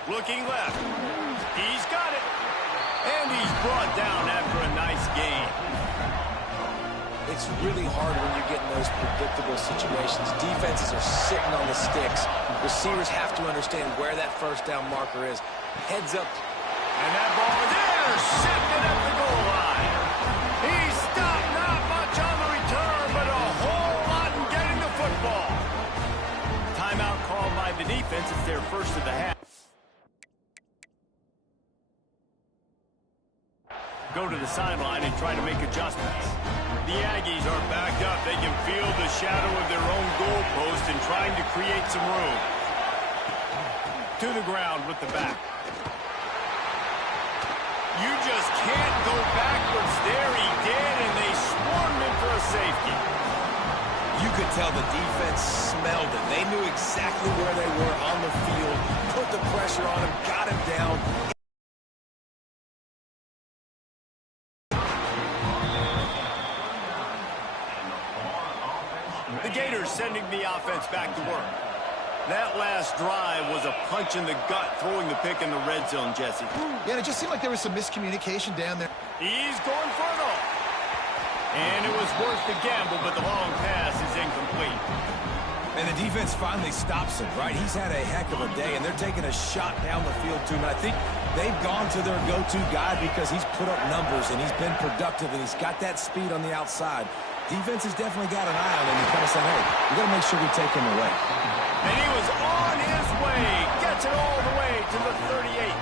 Looking left. He's got it. And he's brought down after a nice gain. It's really hard when you get in those predictable situations. Defenses are sitting on the sticks. Receivers have to understand where that first down marker is. Heads up. And that ball is intercepted at the goal line. He stopped not much on the return, but a whole lot in getting the football. Timeout called by the defense. It's their first of the half. go to the sideline and try to make adjustments. The Aggies are backed up. They can feel the shadow of their own goalpost and trying to create some room. To the ground with the back. You just can't go backwards there. He did, and they swarmed him for a safety. You could tell the defense smelled it. They knew exactly where they were on the field, put the pressure on him, got him down. The Gators sending the offense back to work. That last drive was a punch in the gut, throwing the pick in the red zone, Jesse. Yeah, and it just seemed like there was some miscommunication down there. He's going for it all. And it was worth the gamble, but the long pass is incomplete. And the defense finally stops him, right? He's had a heck of a day, and they're taking a shot down the field to him. And I think they've gone to their go-to guy because he's put up numbers, and he's been productive, and he's got that speed on the outside. Defense has definitely got an eye on him and kind of said, hey, we got to make sure we take him away. And he was on his way. Gets it all the way to the 38.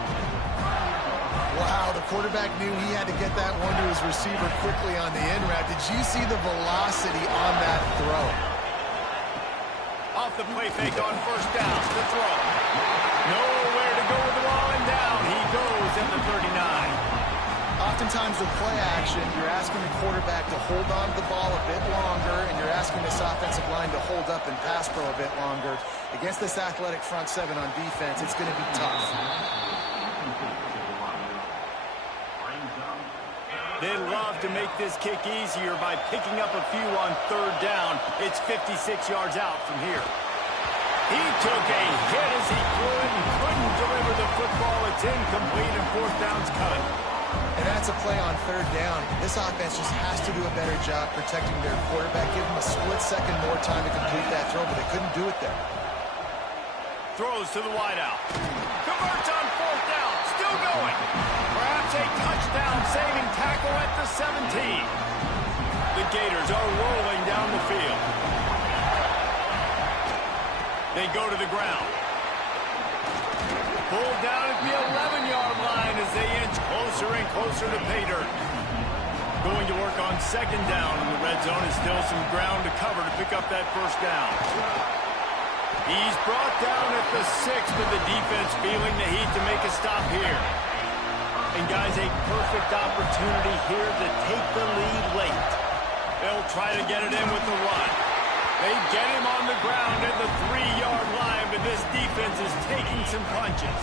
Wow, the quarterback knew he had to get that one to his receiver quickly on the in route. Did you see the velocity on that throw? Off the play fake on first down. The throw. Nowhere to go with the ball, and down he goes at the 39. Oftentimes with play action, you're asking the quarterback to hold on to the ball a bit longer, and you're asking this offensive line to hold up and pass pro a bit longer. Against this athletic front seven on defense, it's going to be tough. They'd love to make this kick easier by picking up a few on third down. It's 56 yards out from here. He took a hit as he threw it and couldn't deliver the football. It's incomplete and fourth down's cut. And that's a play on third down. This offense just has to do a better job protecting their quarterback. Give him a split second more time to complete that throw, but they couldn't do it there. Throws to the wideout. Converts on fourth down. Still going. Perhaps a touchdown-saving tackle at the 17. The Gators are rolling down the field. They go to the ground. Pulled down at the 11-yard line as they inch closer and closer to pay dirt. Going to work on second down in the red zone, and still some ground to cover to pick up that first down. He's brought down at the 6, but the defense feeling the heat to make a stop here. And guys, a perfect opportunity here to take the lead late. They'll try to get it in with the run. They get him on the ground at the 3-yard line, but this defense is taking some punches.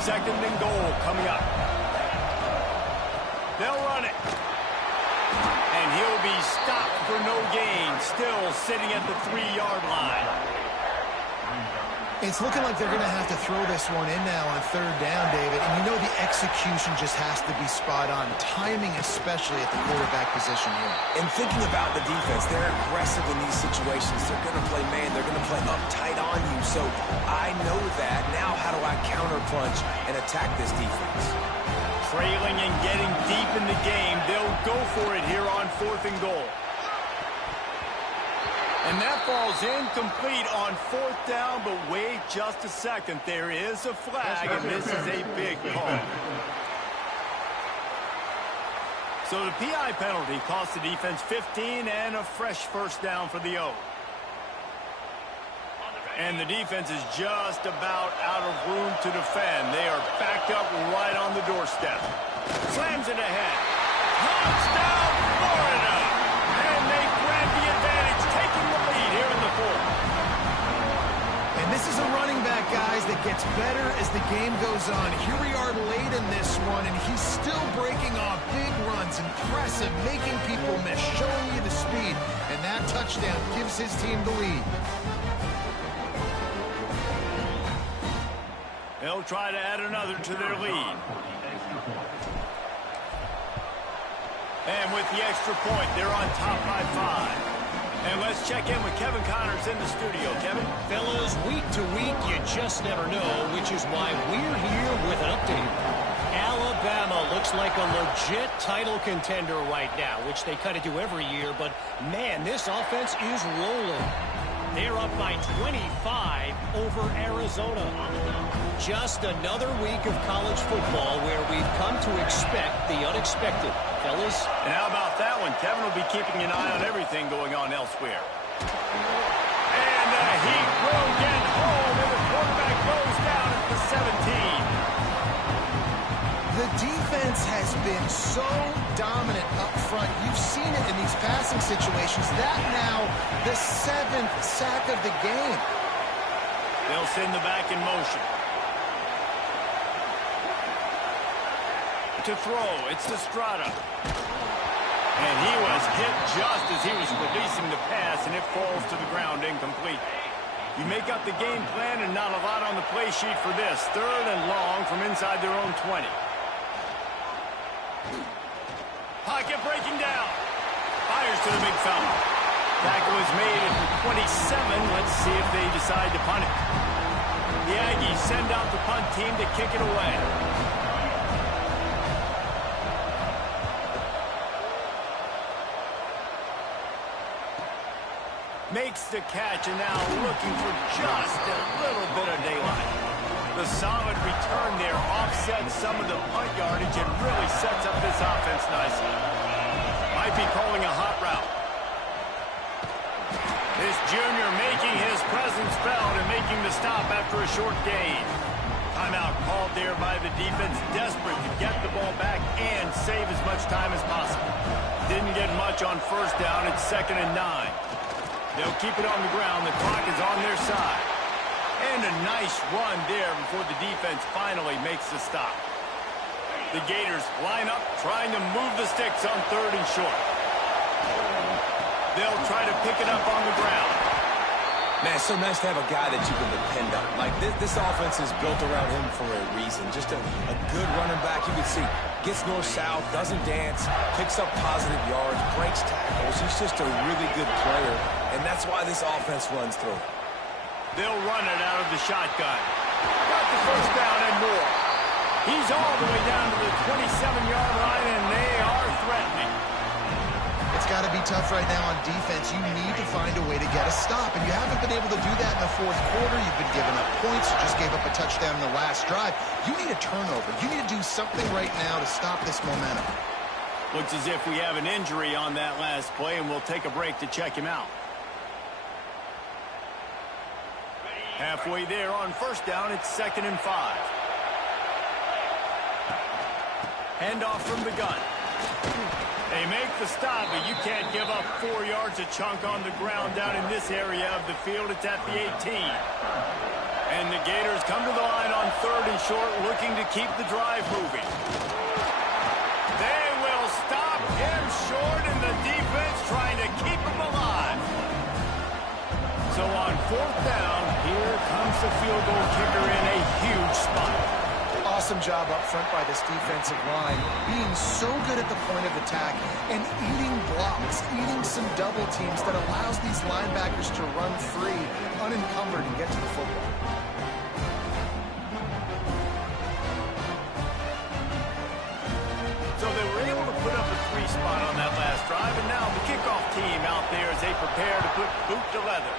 Second and goal coming up. They'll run it. And he'll be stopped for no gain, still sitting at the 3-yard line. It's looking like they're going to have to throw this one in now on third down, David. And you know the execution just has to be spot on. Timing especially at the quarterback position here. And thinking about the defense, they're aggressive in these situations. They're going to play man. They're going to play up tight on you. So I know that. Now how do I counterpunch and attack this defense? Trailing and getting deep in the game. They'll go for it here on fourth and goal. And that falls incomplete on fourth down, but wait just a second. There is a flag, and this is a big call. So the PI penalty cost the defense 15 and a fresh first down for the O. And the defense is just about out of room to defend. They are backed up right on the doorstep. Slams it ahead. Touchdown, Florida! And they grab the advantage, taking the lead here in the fourth. And this is a running back, guys, that gets better as the game goes on. Here we are late in this one, and he's still breaking off big runs. Impressive, making people miss, showing you the speed. And that touchdown gives his team the lead. They'll try to add another to their lead. And with the extra point, they're on top by 5. And let's check in with Kevin Connors in the studio. Kevin? Fellas, week to week, you just never know, which is why we're here with an update. Alabama looks like a legit title contender right now, which they kind of do every year, but man, this offense is rolling. They're up by 25 over Arizona. Just another week of college football where we've come to expect the unexpected. Fellas? And how about that one? Kevin will be keeping an eye on everything going on elsewhere. And the Heat will get home, and the quarterback goes down at the 17. The defense has been so dominant up front. You've seen it in these passing situations. That now the 7th sack of the game. They'll send the back in motion. To throw, it's to Strata. And he was hit just as he was releasing the pass, and it falls to the ground incomplete. You make up the game plan and not a lot on the play sheet for this. 3rd and long from inside their own 20. Pocket breaking down. Fires to the big fella. Tackle is made at the 27. Let's see if they decide to punt it. The Aggies send out the punt team to kick it away. Makes the catch, and now looking for just a little bit of daylight. The solid return there offsets some of the punt yardage and really sets up this offense nicely. Might be calling a hot route. This junior making his presence felt and making the stop after a short gain. Timeout called there by the defense, desperate to get the ball back and save as much time as possible. Didn't get much on 1st down. It's 2nd and 9. They'll keep it on the ground. The clock is on their side. And a nice run there before the defense finally makes the stop. The Gators line up, trying to move the sticks on 3rd and short. They'll try to pick it up on the ground. Man, it's so nice to have a guy that you can depend on. Like, this offense is built around him for a reason. Just a good running back. You can see, gets north-south, doesn't dance, picks up positive yards, breaks tackles. He's just a really good player, and that's why this offense runs through. They'll run it out of the shotgun. Got the 1st down and more. He's all the way down to the 27-yard line, and they are threatening. It's got to be tough right now on defense. You need to find a way to get a stop, and you haven't been able to do that in the 4th quarter. You've been giving up points. You just gave up a touchdown in the last drive. You need a turnover. You need to do something right now to stop this momentum. Looks as if we have an injury on that last play, and we'll take a break to check him out. Halfway there on 1st down, it's 2nd and 5. Handoff from the gun. They make the stop, but you can't give up 4 yards a chunk on the ground down in this area of the field. It's at the 18. And the Gators come to the line on 3rd and short, looking to keep the drive moving. They will stop him short, and the defense trying to keep him alive. So on 4th down, here comes the field goal kicker in a huge spot. Awesome job up front by this defensive line, being so good at the point of attack and eating blocks, eating some double teams that allows these linebackers to run free, unencumbered, and get to the football. So they were able to put up a 3 spot on that last drive, and now the kickoff team out there as they prepare to put boot to leather.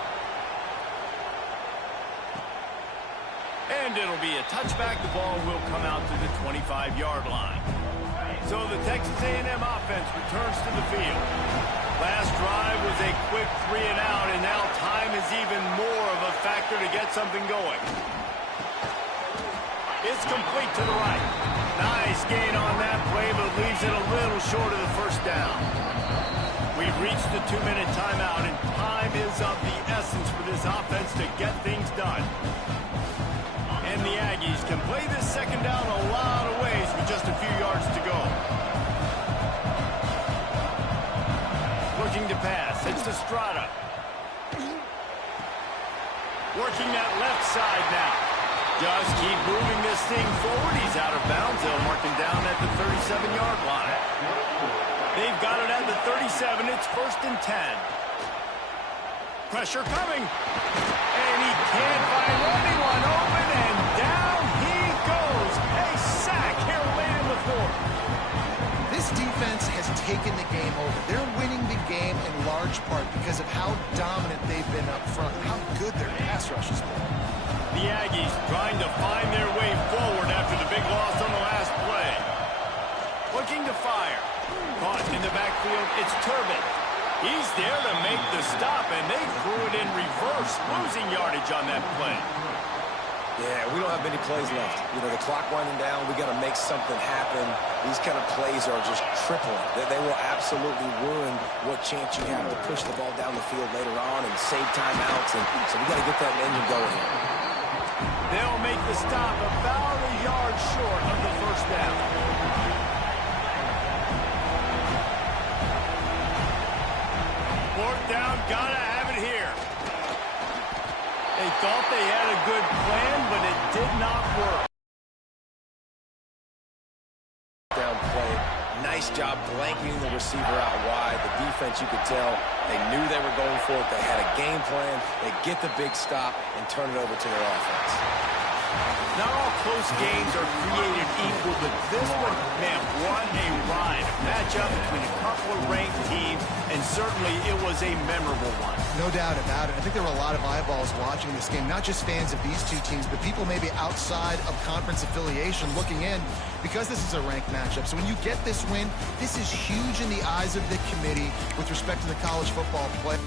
And it'll be a touchback. The ball will come out to the 25-yard line. So the Texas A&M offense returns to the field. Last drive was a quick 3 and out, and now time is even more of a factor to get something going. It's complete to the right. Nice gain on that play, but leaves it a little short of the 1st down. We've reached the 2-minute timeout, and time is of the essence for this offense to get things done. And the Aggies can play this 2nd down a lot of ways with just a few yards to go. Looking to pass. It's to Strata. Working that left side now. Just keep moving this thing forward. He's out of bounds. They'll mark him down at the 37-yard line. They've got it at the 37. It's 1st and 10. Pressure coming. And he can't find anyone open, and down he goes. A sack here late in the 4th. This defense has taken the game over. They're winning the game in large part because of how dominant they've been up front, how good their pass rush has been. The Aggies trying to find their way forward after the big loss on the last play. Looking to fire. Caught in the backfield, it's Turbin. He's there to make the stop, and they threw it in reverse, losing yardage on that play. Yeah, we don't have many plays left. You know, the clock winding down, we got to make something happen. These kind of plays are just crippling. They will absolutely ruin what chance you have to push the ball down the field later on and save timeouts. And so we got to get that engine going here. They'll make the stop about a yard short of the first down. Fourth down, gotta have it here. They thought they had a good plan, but it did not work. Down play. Nice job blanketing the receiver out wide. The defense, you could tell, they knew they were going for it. They had a game plan. They get the big stop and turn it over to their offense. Not all close games are created equal, but this one, man, what a ride. A matchup between a couple of ranked teams, and certainly it was a memorable one. No doubt about it. I think there were a lot of eyeballs watching this game, not just fans of these two teams, but people maybe outside of conference affiliation looking in because this is a ranked matchup. So when you get this win, this is huge in the eyes of the committee with respect to the college football play.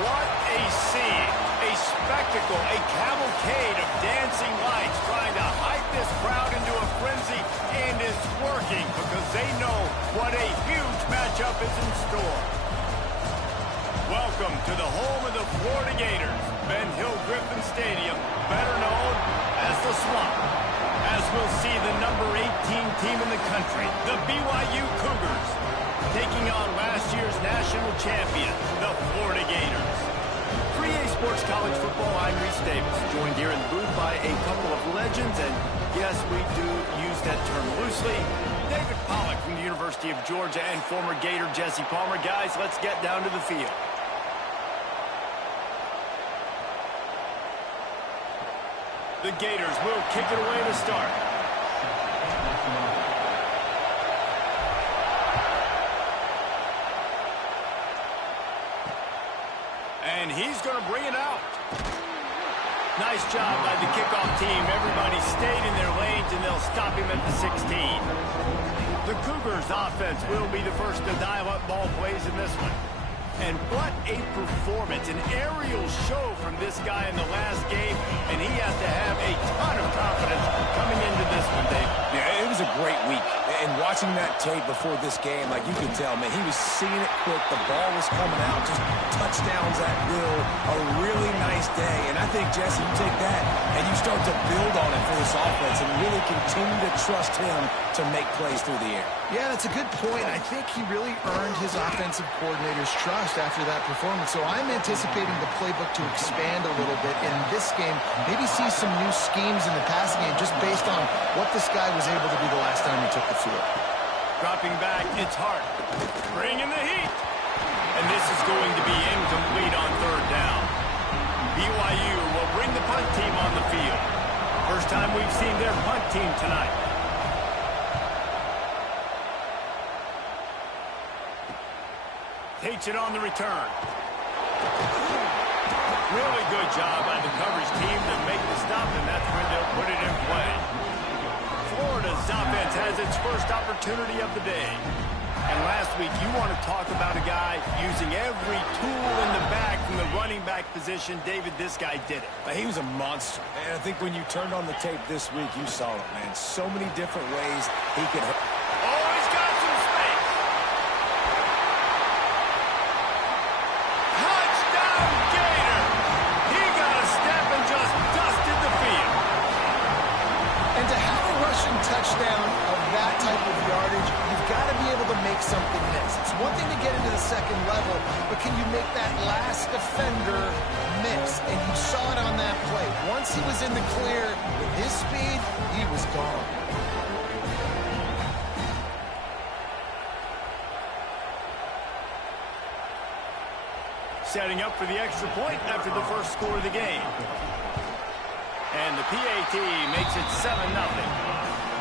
What a scene, a spectacle, a cavalcade of dancing lights trying to hype this crowd into a frenzy, and it's working because they know what a huge matchup is in store. Welcome to the home of the Florida Gators, Ben Hill Griffin Stadium, better known as the Swamp. As we'll see the number 18 team in the country, the BYU Cougars, taking on last year's national champion, the Florida Gators. For EA Sports College Football, I'm Reese Davis, joined here in the booth by a couple of legends, and yes, we do use that term loosely. David Pollack from the University of Georgia and former Gator Jesse Palmer. Guys, let's get down to the field. The Gators will kick it away to start. And he's going to bring it out. Nice job by the kickoff team. Everybody stayed in their lanes, and they'll stop him at the 16. The Cougars offense will be the first to dial up ball plays in this one. And what a performance, an aerial show from this guy in the last game, and he has to have a ton of confidence coming into this one, Dave. Yeah, it was a great week. And watching that tape before this game, like you could tell, man, he was seeing it quick. The ball was coming out, just touchdowns at will. A really nice day. And I think, Jesse, you take that and you start to build on it for this offense and really continue to trust him to make plays through the air. Yeah, that's a good point. I think he really earned his offensive coordinator's trust after that performance. So I'm anticipating the playbook to expand a little bit in this game. Maybe see some new schemes in the passing game just based on what this guy was able to do the last time he took the field. Dropping back, it's Hart. Bringing the heat. And this is going to be incomplete on third down. BYU will bring the punt team on the field. First time we've seen their punt team tonight. Takes it on the return. Really good job by the coverage team to make the stop, and that's when they'll put it in play. Florida's offense has its first opportunity of the day. And last week, you want to talk about a guy using every tool in the bag from the running back position. David, this guy did it. He was a monster. And I think when you turned on the tape this week, you saw it, man. So many different ways he could hurt. Oh, he's got some space. Touchdown, Gator. He got a step and just dusted the field. And to have a rushing touchdown of that type of yardage, you've got to be able to make something miss. It's one thing to get into the second level, but can you make that last defender miss? And you saw it on that play. Once he was in the clear with his speed, he was gone. Setting up for the extra point after the first score of the game. And the PAT makes it 7-0.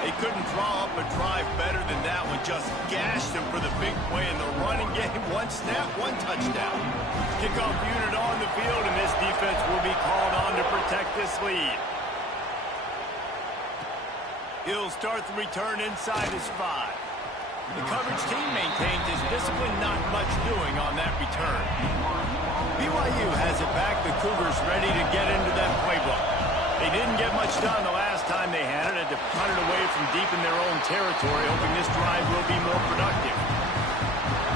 They couldn't draw up a drive better than that one. Just gashed them for the big play in the running game. One snap, one touchdown. Kickoff unit on the field, and this defense will be called on to protect this lead. He'll start the return inside his 5. The coverage team maintains his discipline, not much doing on that return. BYU has it back. The Cougars ready to get into that playbook. They didn't get much done the last time they had it. Had to punt it away from deep in their own territory, hoping this drive will be more productive.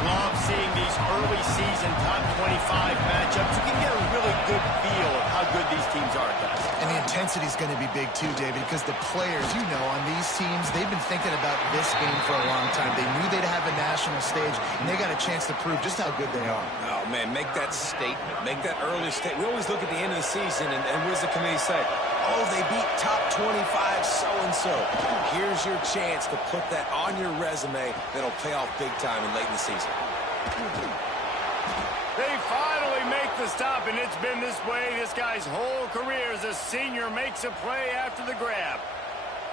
Love seeing these early season top 25 matchups. You can get a really good feel of how good these teams are, guys. And the intensity is going to be big too, David, because the players, you know, on these teams, they've been thinking about this game for a long time. They knew they'd have a national stage, and they got a chance to prove just how good they are. Oh, man, make that statement. Make that early statement. We always look at the end of the season, and what does the committee say? Oh, they beat top 25 so-and-so. Here's your chance to put that on your resume that'll pay off big time and late in the season. They finally make the stop, and it's been this way this guy's whole career as a senior. Makes a play after the grab.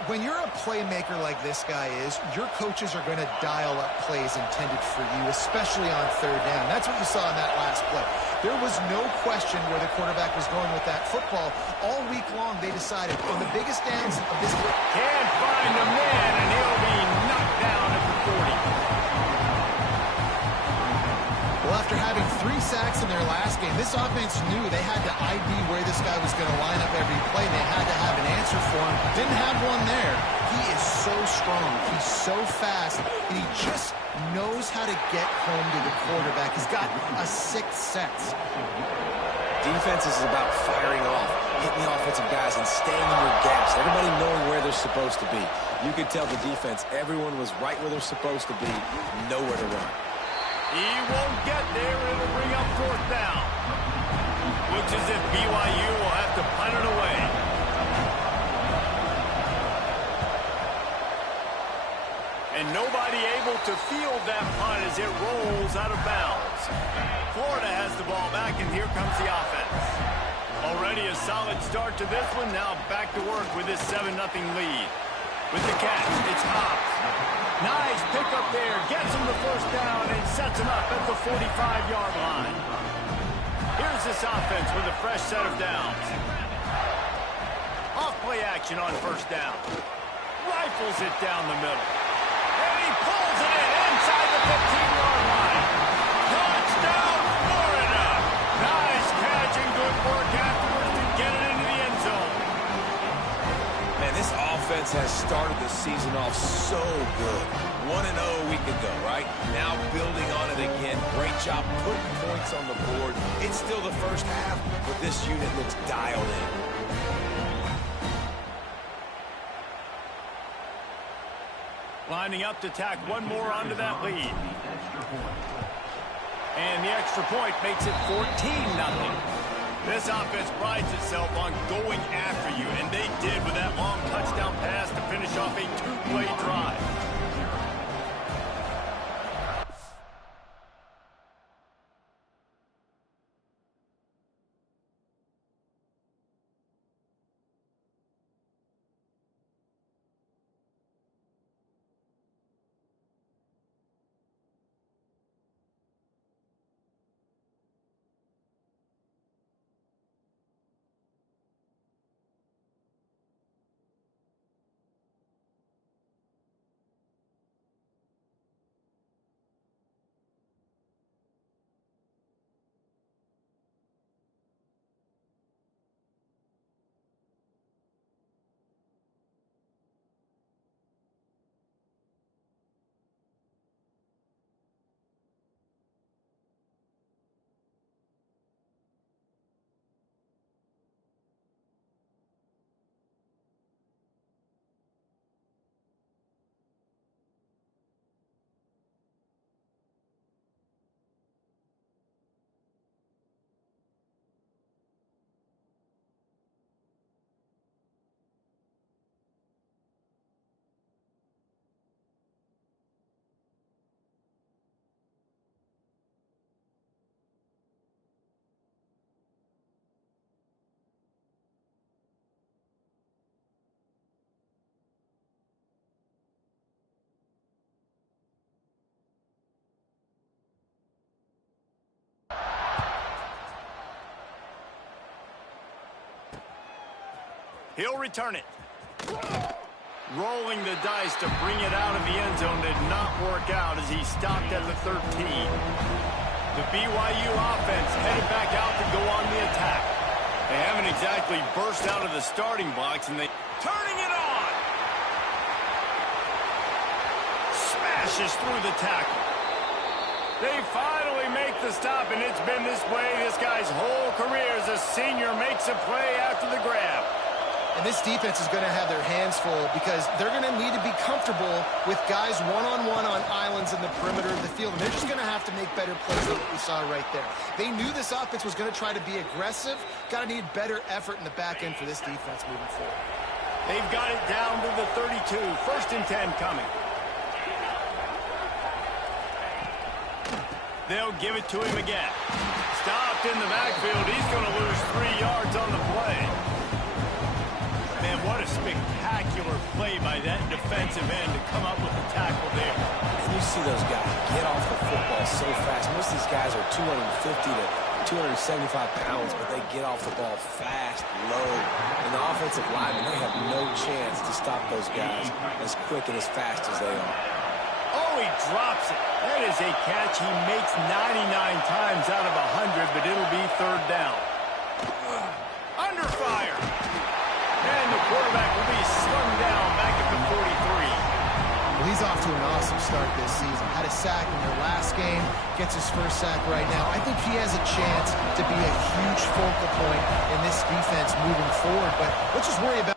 When you're a playmaker like this guy is, your coaches are going to dial up plays intended for you, especially on third down. That's what you saw in that last play. There was no question where the quarterback was going with that football. All week long, they decided on the biggest downs of this game. Can't find a man, and he'll be knocked down at the 40. Well, after having 3 sacks in their last game, this offense knew they had to ID where this guy was going to line up every play. They had to have an answer for him. Didn't have one there. He is so strong. He's so fast. And he just knows how to get home to the quarterback. He's got a 6th sense. Defense is about firing off, hitting the offensive guys, and staying in your gaps. Everybody knowing where they're supposed to be. You could tell the defense, everyone was right where they're supposed to be, nowhere to run. He won't get there. It'll bring up 4th down. Looks as if BYU will have to punt it away. And nobody able to field that punt as it rolls out of bounds. Florida has the ball back, and here comes the offense. Already a solid start to this one. Now back to work with this 7-0 lead. With the catch, it's Hobbs. Nice pickup there. Gets him the first down and sets him up at the 45-yard line. Here's this offense with a fresh set of downs. Off-play action on first down. Rifles it down the middle. And he pulls it in inside the 15-yard line. Touchdown, Florida. Nice catch and good work afterwards to get it into the end zone. Man, this offense has started the season off so good. 1-0 a week ago, right? Now building on it again. Great job putting points on the board. It's still the first half, but this unit looks dialed in. Lining up to tack one more onto that lead. And the extra point makes it 14-0. This offense prides itself on going after you, and they did with that long touchdown pass to finish off a 2-play drive. He'll return it. Rolling the dice to bring it out of the end zone did not work out as he stopped at the 13. The BYU offense headed back out to go on the attack. They haven't exactly burst out of the starting blocks, and they turning it on. Smashes through the tackle. They finally make the stop, and it's been this way this guy's whole career as a senior makes a play after the grab. And this defense is going to have their hands full because they're going to need to be comfortable with guys one-on-one on islands in the perimeter of the field. And they're just going to have to make better plays than what we saw right there. They knew this offense was going to try to be aggressive. Got to need better effort in the back end for this defense moving forward. They've got it down to the 32. 1st and 10 coming. They'll give it to him again. Stopped in the backfield. He's going to lose 3 yards on the play. Man, what a spectacular play by that defensive end to come up with the tackle there. And you see those guys get off the football so fast. Most of these guys are 250 to 275 pounds, but they get off the ball fast, low. And the offensive linemen, they have no chance to stop those guys as quick and as fast as they are. Oh, he drops it. That is a catch he makes 99 times out of 100, but it'll be 3rd down. Under fire. And the quarterback will be slung down back at the 43. Well, he's off to an awesome start this season. Had a sack in their last game, gets his 1st sack right now. I think he has a chance to be a huge focal point in this defense moving forward, but let's just worry about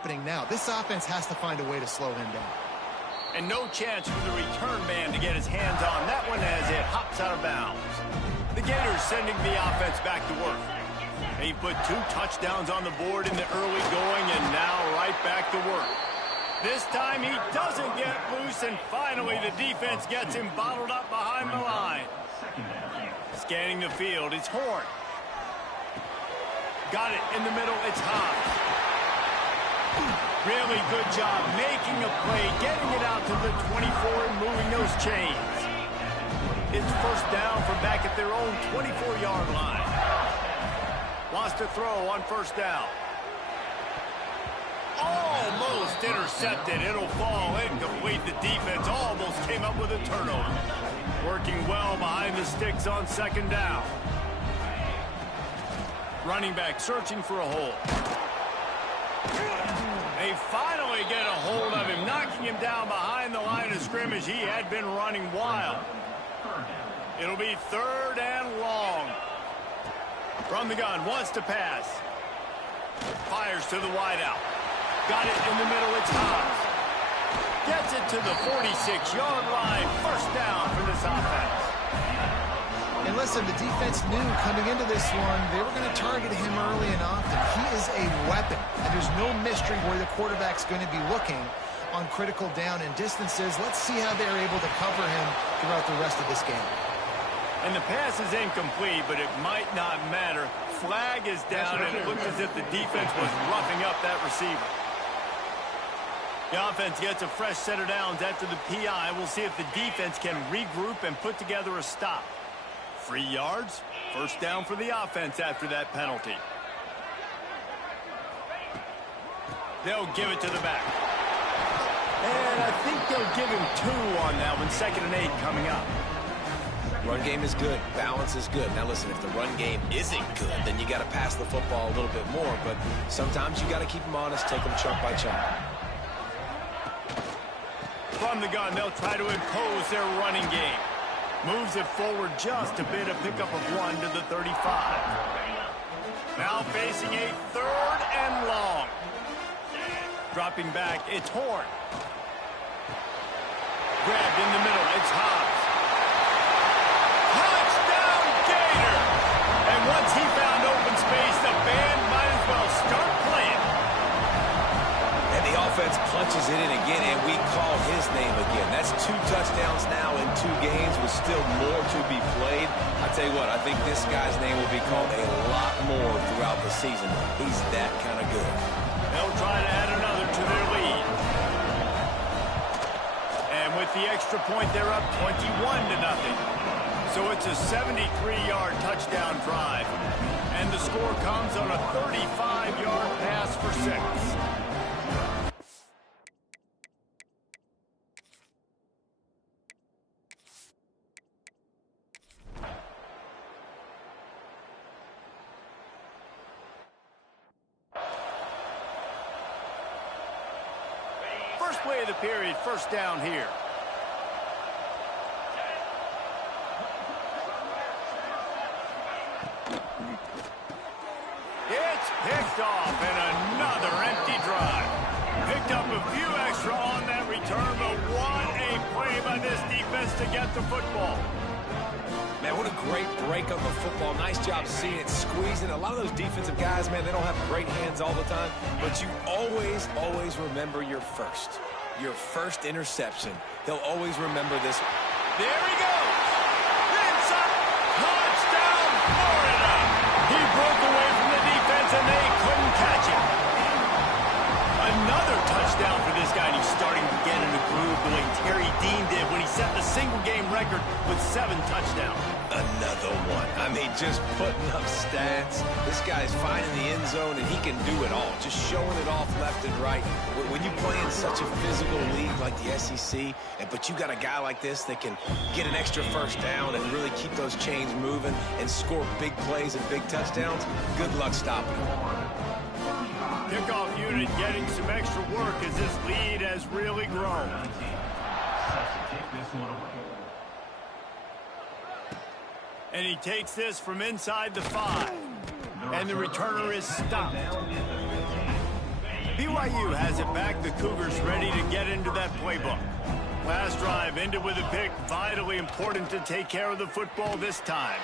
happening now. This offense has to find a way to slow him down. And no chance for the return man to get his hands on that one as it hops out of bounds. The Gators sending the offense back to work. They put 2 touchdowns on the board in the early going and now right back to work. This time he doesn't get loose, and finally the defense gets him bottled up behind the line. Scanning the field, it's Horn. Got it in the middle, it's Hobbs. Really good job making a play, getting it out to the 24 and moving those chains. It's 1st down from back at their own 24-yard line. Wants to throw on 1st down. Almost intercepted. It'll fall incomplete. The defense almost came up with a turnover. Working well behind the sticks on 2nd down. Running back searching for a hole. They finally get a hold of him, knocking him down behind the line of scrimmage. He had been running wild. It'll be 3rd and long. From the gun, wants to pass. Fires to the wideout. Got it in the middle, it's Hobbs. Gets it to the 46-yard line. 1st down for this offense. And listen, the defense knew coming into this one, they were going to target him early and often. He is a weapon, and there's no mystery where the quarterback's going to be looking on critical down and distances. Let's see how they're able to cover him throughout the rest of this game. And the pass is incomplete, but it might not matter. Flag is down, and it looks as if the defense was roughing up that receiver. The offense gets a fresh set of downs after the PI. We'll see if the defense can regroup and put together a stop. 3 yards, 1st down for the offense after that penalty. They'll give it to the back. And I think they'll give him 2 on that one. 2nd and 8 coming up. Run game is good. Balance is good. Now listen, if the run game isn't good, then you got to pass the football a little bit more. But sometimes you got to keep them honest, take them chunk by chunk. From the gun, they'll try to impose their running game. Moves it forward just a bit, a pickup of 1 to the 35. Now facing a 3rd and long. Dropping back, it's Horn. Grabbed in the middle, it's Hobbs. Touchdown, Gator! And once he found open space, the band might as well start playing. And the offense punches it in again, and we call his name again. That's 2 touchdowns now in 2 games with still more to be played. I tell you what, I think this guy's name will be called a lot more throughout the season. He's that kind of good. They'll try to add another to their lead. And with the extra point, they're up 21-0. So it's a 73-yard touchdown drive. And the score comes on a 35-yard pass for 6. First play of the period, first down here. It's picked off, and another empty drive. Picked up a few extra on that return, but what a play by this defense to get the football. Man, what a great break on the football. Nice job seeing it, squeezing. A lot of those defensive guys, man, they don't have great hands all the time, but you always, always remember your first interception. They'll always remember this. There he goes. Inside. Touchdown, Florida. He broke away from the defense, and they couldn't catch him. Another touchdown for this guy, and he's starting to get in the groove the way Terry Dean did when he set the single-game record with 7 touchdowns. Another one. I mean, just putting up stats. This guy's finding the end zone, and he can do it all. Just showing it off left and right. When you play in such a physical league like the SEC, but you got a guy like this that can get an extra first down and really keep those chains moving and score big plays and big touchdowns, good luck stopping him. Kickoff unit getting some extra work as this lead has really grown. And he takes this from inside the 5. And the returner is stopped. BYU has it back. The Cougars ready to get into that playbook. Last drive ended with a pick. Vitally important to take care of the football this time.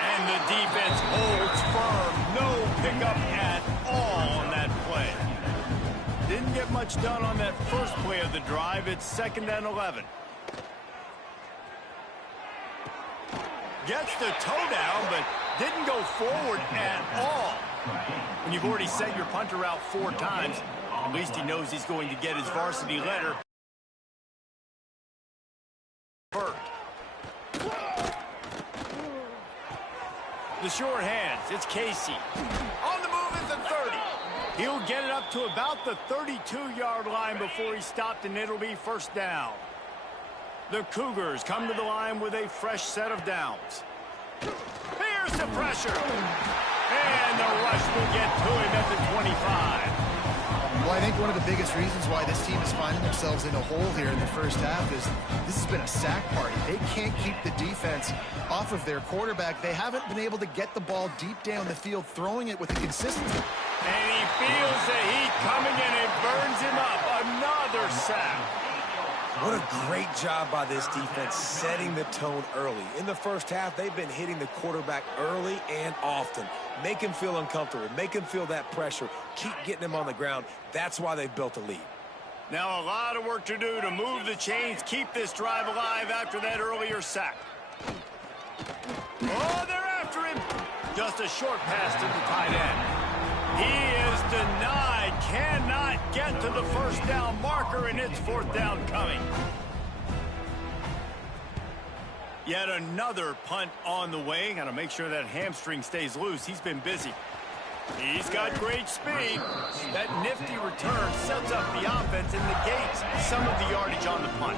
And the defense holds firm. No pickup at all on that play. Didn't get much done on that first play of the drive. It's 2nd and 11. Gets the toe down, but didn't go forward at all. When you've already set your punter out 4 times, at least he knows he's going to get his varsity letter. The short hands, it's Casey. On the move is the 30. He'll get it up to about the 32-yard line before he's stopped, and it'll be first down. The Cougars come to the line with a fresh set of downs. Here's the pressure. And the rush will get to him at the 25. Well, I think one of the biggest reasons why this team is finding themselves in a hole here in the first half is this has been a sack party. They can't keep the defense off of their quarterback. They haven't been able to get the ball deep down the field, throwing it with a consistency. And he feels the heat coming, and it burns him up. Another sack. What a great job by this defense setting the tone early. In the first half, they've been hitting the quarterback early and often. Make him feel uncomfortable. Make him feel that pressure. Keep getting him on the ground. That's why they've built a lead. Now a lot of work to do to move the chains, keep this drive alive after that earlier sack. Oh, they're after him. Just a short pass to the tight end. He is denied, cannot get to the first down marker, and it's 4th down coming. Yet another punt on the way. Got to make sure that hamstring stays loose. He's been busy. He's got great speed. That nifty return sets up the offense and negates some of the yardage on the punt.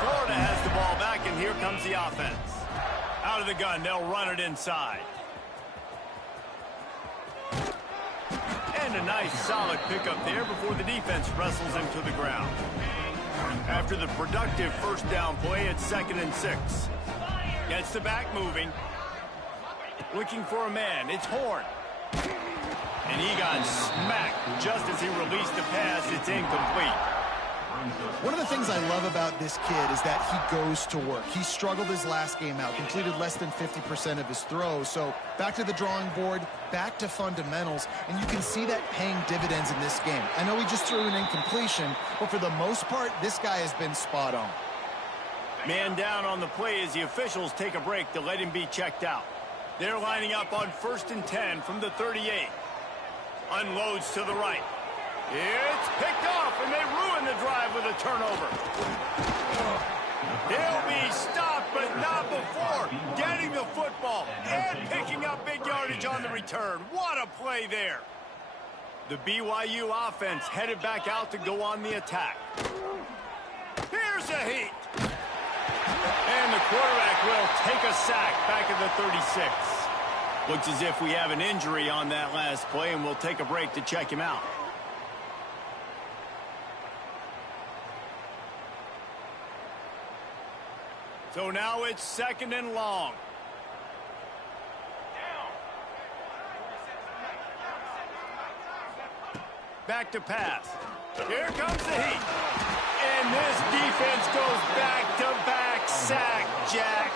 Florida has the ball back, and here comes the offense. Out of the gun, they'll run it inside. And a nice solid pickup there before the defense wrestles him to the ground. After the productive first down play, it's 2nd and 6. Gets the back moving. Looking for a man. It's Horn. And he got smacked just as he released the pass. It's incomplete. One of the things I love about this kid is that he goes to work. He struggled his last game out, completed less than 50% of his throws. So back to the drawing board, back to fundamentals, and you can see that paying dividends in this game. I know he just threw an incompletion, but for the most part, this guy has been spot on. Man down on the play as the officials take a break to let him be checked out. They're lining up on 1st and 10 from the 38. Unloads to the right. It's picked off, and they ruin the drive with a turnover. He'll be stopped, but not before getting the football and picking up big yardage on the return. What a play there. The BYU offense headed back out to go on the attack. Here's a heat. And the quarterback will take a sack back at the 36. Looks as if we have an injury on that last play, and we'll take a break to check him out. So now it's 2nd and long. Back to pass. Here comes the heat. And this defense goes back-to-back sack, Jack.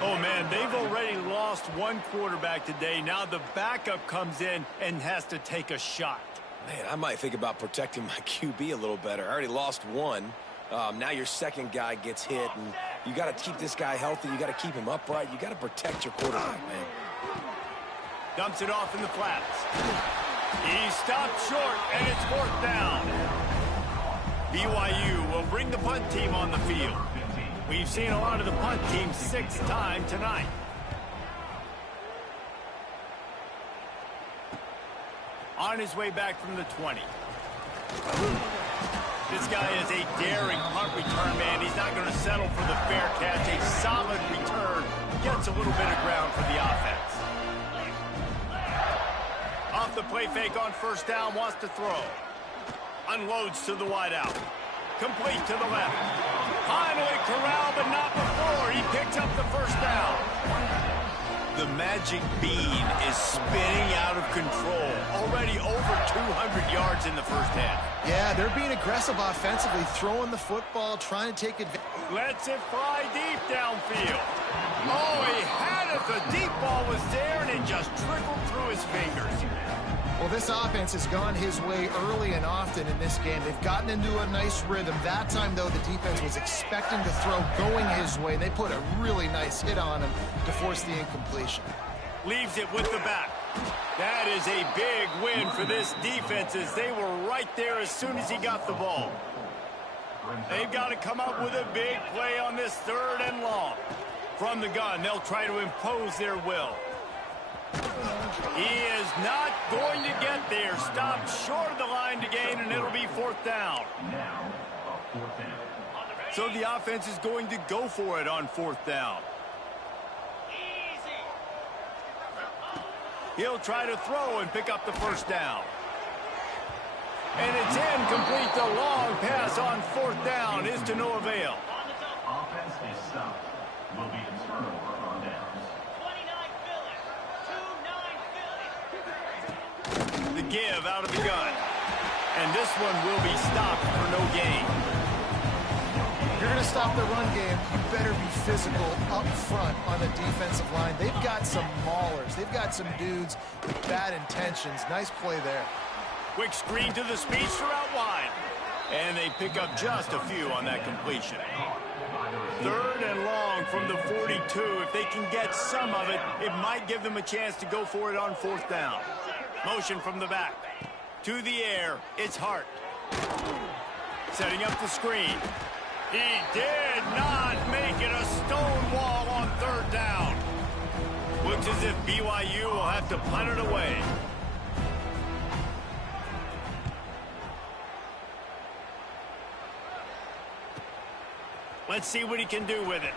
Oh, man, they've already lost one quarterback today. Now the backup comes in and has to take a shot. Man, I might think about protecting my QB a little better. I already lost one. Now your second guy gets hit, and you got to keep this guy healthy. You got to keep him upright. You got to protect your quarterback, man. Dumps it off in the flats. He stopped short, and it's 4th down. BYU will bring the punt team on the field. We've seen a lot of the punt team 6th time tonight. On his way back from the 20. This guy is a daring punt return man. He's not going to settle for the fair catch. A solid return. Gets a little bit of ground for the offense. Off the play fake on 1st down. Wants to throw. Unloads to the wideout. Complete to the left. Finally corralled, but not before. He picks up the 1st down. The magic bean is spinning out of control. Already over 200 yards in the first half. Yeah, they're being aggressive offensively, throwing the football, trying to take advantage. Lets it fly deep downfield. Oh, he had it. The deep ball was there, and it just trickled through his fingers. Well, this offense has gone his way early and often in this game. They've gotten into a nice rhythm. That time, though, the defense was expecting the throw going his way. They put a really nice hit on him to force the incompletion. Leaves it with the back. That is a big win for this defense as they were right there as soon as he got the ball. They've got to come up with a big play on this 3rd and long. From the gun, they'll try to impose their will. He is not going to get there. Stopped short of the line to gain, and it'll be 4th down. So the offense is going to go for it on 4th down. He'll try to throw and pick up the 1st down. And it's incomplete. The long pass on 4th down is to no avail. Offense is stopped. Will be a turnover on downs. 29 Philly. The give out of the gun. And this one will be stopped for no gain. If you're going to stop the run game, you better be physical up front on the defensive line. They've got some maulers. They've got some dudes with bad intentions. Nice play there. Quick screen to the speedster out wide. And they pick up just a few on that completion. 3rd and long from the 42. If they can get some of it, it might give them a chance to go for it on 4th down. Motion from the back. To the air, it's Hart. Setting up the screen. He did not make it a stone wall on 3rd down. Looks as if BYU will have to punt it away. Let's see what he can do with it.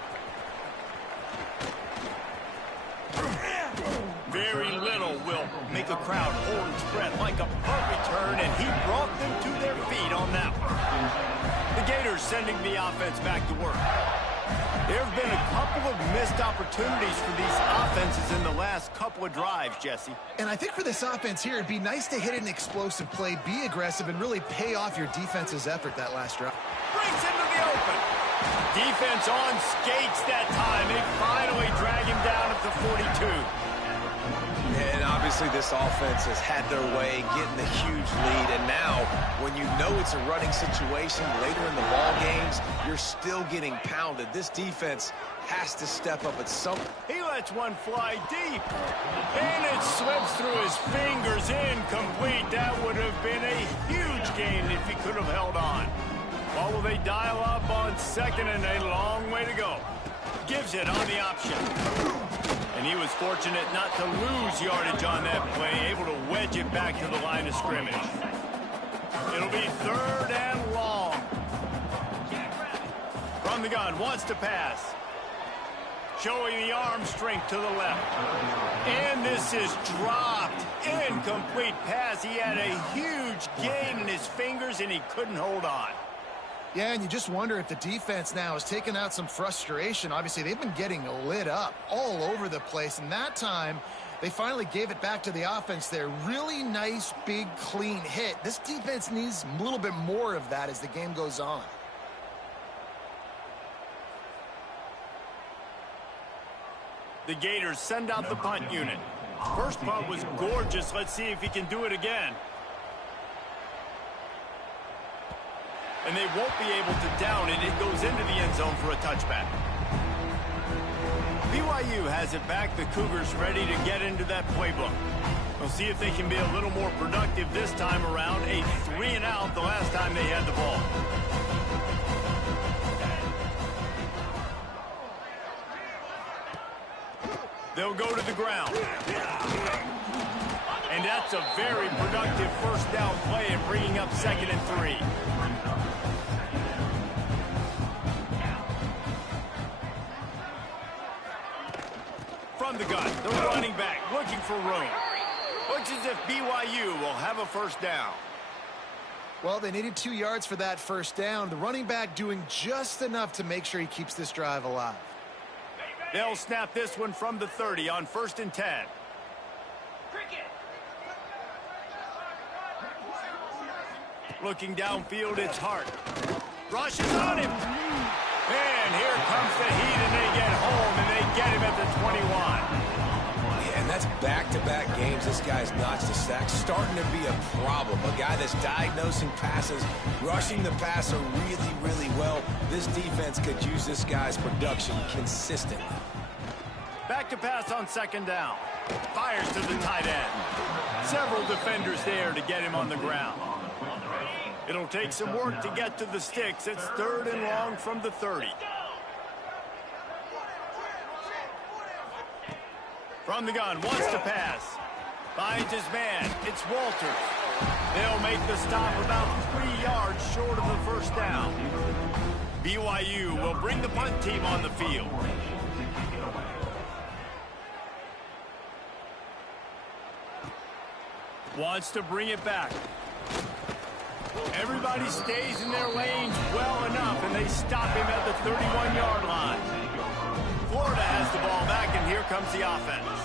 Very little will make a crowd hold its breath like a punt return, and he brought them to their feet on that one. The Gators sending the offense back to work. There have been a couple of missed opportunities for these offenses in the last couple of drives, Jesse. And I think for this offense here, it'd be nice to hit an explosive play, be aggressive, and really pay off your defense's effort that last drive. Brings into the open. Defense on skates that time. They finally drag him down at the 42. And obviously this offense has had their way, getting a huge lead. And now, when you know it's a running situation later in the ball games, you're still getting pounded. This defense has to step up at some... He lets one fly deep. And it slips through his fingers, incomplete. That would have been a huge gain if he could have held on. Well, will they dial up on second, and a long way to go. Gives it on the option. And he was fortunate not to lose yardage on that play, able to wedge it back to the line of scrimmage. It'll be 3rd and long. From the gun, wants to pass. Showing the arm strength to the left. And this is dropped. Incomplete pass. He had a huge gain in his fingers, and he couldn't hold on. Yeah, and you just wonder if the defense now is taking out some frustration. Obviously, they've been getting lit up all over the place, and that time they finally gave it back to the offense there. Really nice, big, clean hit. This defense needs a little bit more of that as the game goes on. The Gators send out the punt unit. First punt was gorgeous. Let's see if he can do it again. And they won't be able to down it. It goes into the end zone for a touchback. BYU has it back. The Cougars ready to get into that playbook. We'll see if they can be a little more productive this time around. A 3-and-out the last time they had the ball. They'll go to the ground. And that's a very productive first down play and bringing up 2nd and 3. From the gun, the running back looking for room. Looks as if BYU will have a first down. Well, they needed 2 yards for that first down. The running back doing just enough to make sure he keeps this drive alive. They'll snap this one from the 30 on 1st and 10. Looking downfield, it's Hart. Rushes on him. And here comes the heat, and they get home, and they get him at the 21. Yeah, and that's back-to-back games. This guy's notched a sack, starting to be a problem. A guy that's diagnosing passes, rushing the passer really, really well. This defense could use this guy's production consistently. Back to pass on 2nd down. Fires to the tight end. Several defenders there to get him on the ground. It'll take some work to get to the sticks. It's 3rd and long from the 30. From the gun, wants to pass. Finds his man. It's Walters. They'll make the stop about 3 yards short of the first down. BYU will bring the punt team on the field. Wants to bring it back. Everybody stays in their lanes well enough, and they stop him at the 31-yard line. Florida has the ball back, and here comes the offense.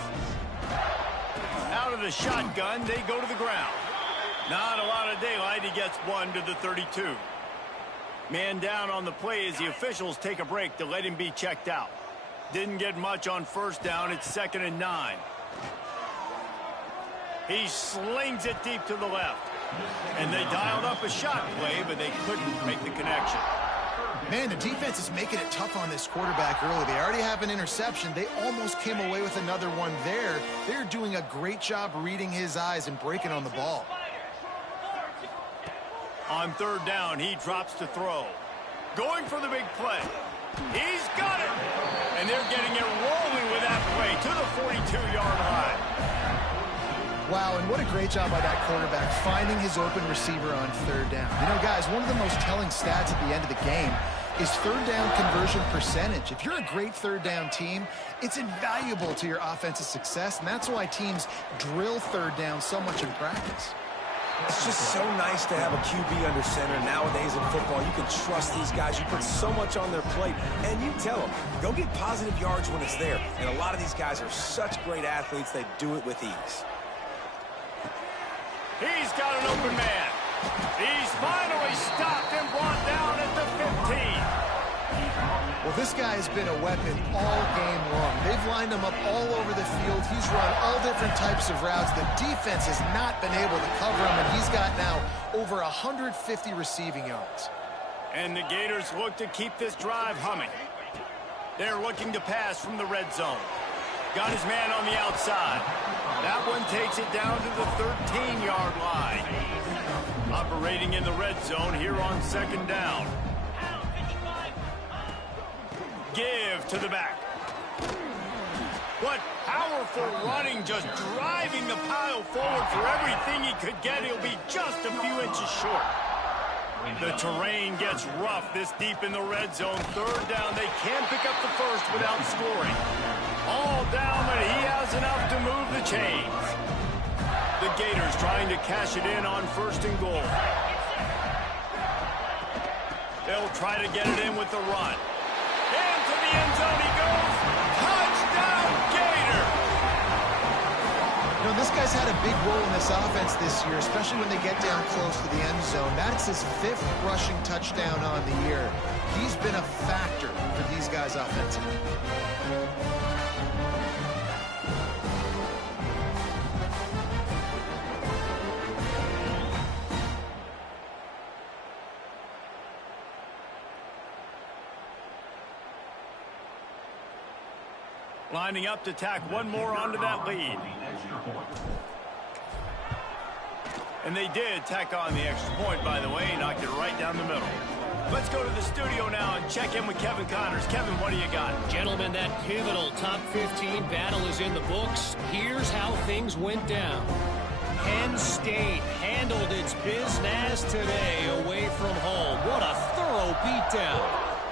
Out of the shotgun, they go to the ground. Not a lot of daylight. He gets one to the 32. Man down on the play as the officials take a break to let him be checked out. Didn't get much on first down. It's 2nd and 9. He slings it deep to the left. And they dialed up a shot play, but they couldn't make the connection. Man, the defense is making it tough on this quarterback early. They already have an interception. They almost came away with another one there. They're doing a great job reading his eyes and breaking on the ball. On 3rd down, he drops to throw. Going for the big play. He's got it. And they're getting it rolling with that play to the 42-yard line. Wow, and what a great job by that quarterback finding his open receiver on 3rd down. You know, guys, one of the most telling stats at the end of the game is third down conversion percentage. If you're a great third down team, it's invaluable to your offensive success, and that's why teams drill third down so much in practice. It's just so nice to have a QB under center. Nowadays in football, you can trust these guys. You put so much on their plate, and you tell them, go get positive yards when it's there. And a lot of these guys are such great athletes, they do it with ease. He's got an open man. He's finally stopped and brought down at the 15. Well, this guy has been a weapon all game long. They've lined him up all over the field. He's run all different types of routes. The defense has not been able to cover him, and he's got now over 150 receiving yards. And the Gators look to keep this drive humming. They're looking to pass from the red zone. Got his man on the outside. That one takes it down to the 13-yard line. Operating in the red zone here on second down. Give to the back. What powerful running, just driving the pile forward for everything he could get. He'll be just a few inches short. The terrain gets rough this deep in the red zone. Third down, they can't pick up the first without scoring. All down, but he has enough to move the chains. The Gators trying to cash it in on first and goal. They'll try to get it in with the run. Into the end zone he goes. Touchdown, Gator! You know, this guy's had a big role in this offense this year, especially when they get down close to the end zone. That's his 5th rushing touchdown on the year. He's been a factor for these guys offensively. Lining up to tack one more onto that lead. And they did tack on the extra point, by the way. Knocked it right down the middle. Let's go to the studio now and check in with Kevin Connors. Kevin, what do you got? Gentlemen, that pivotal top 15 battle is in the books. Here's how things went down. Penn State handled its business today away from home. What a thorough beatdown.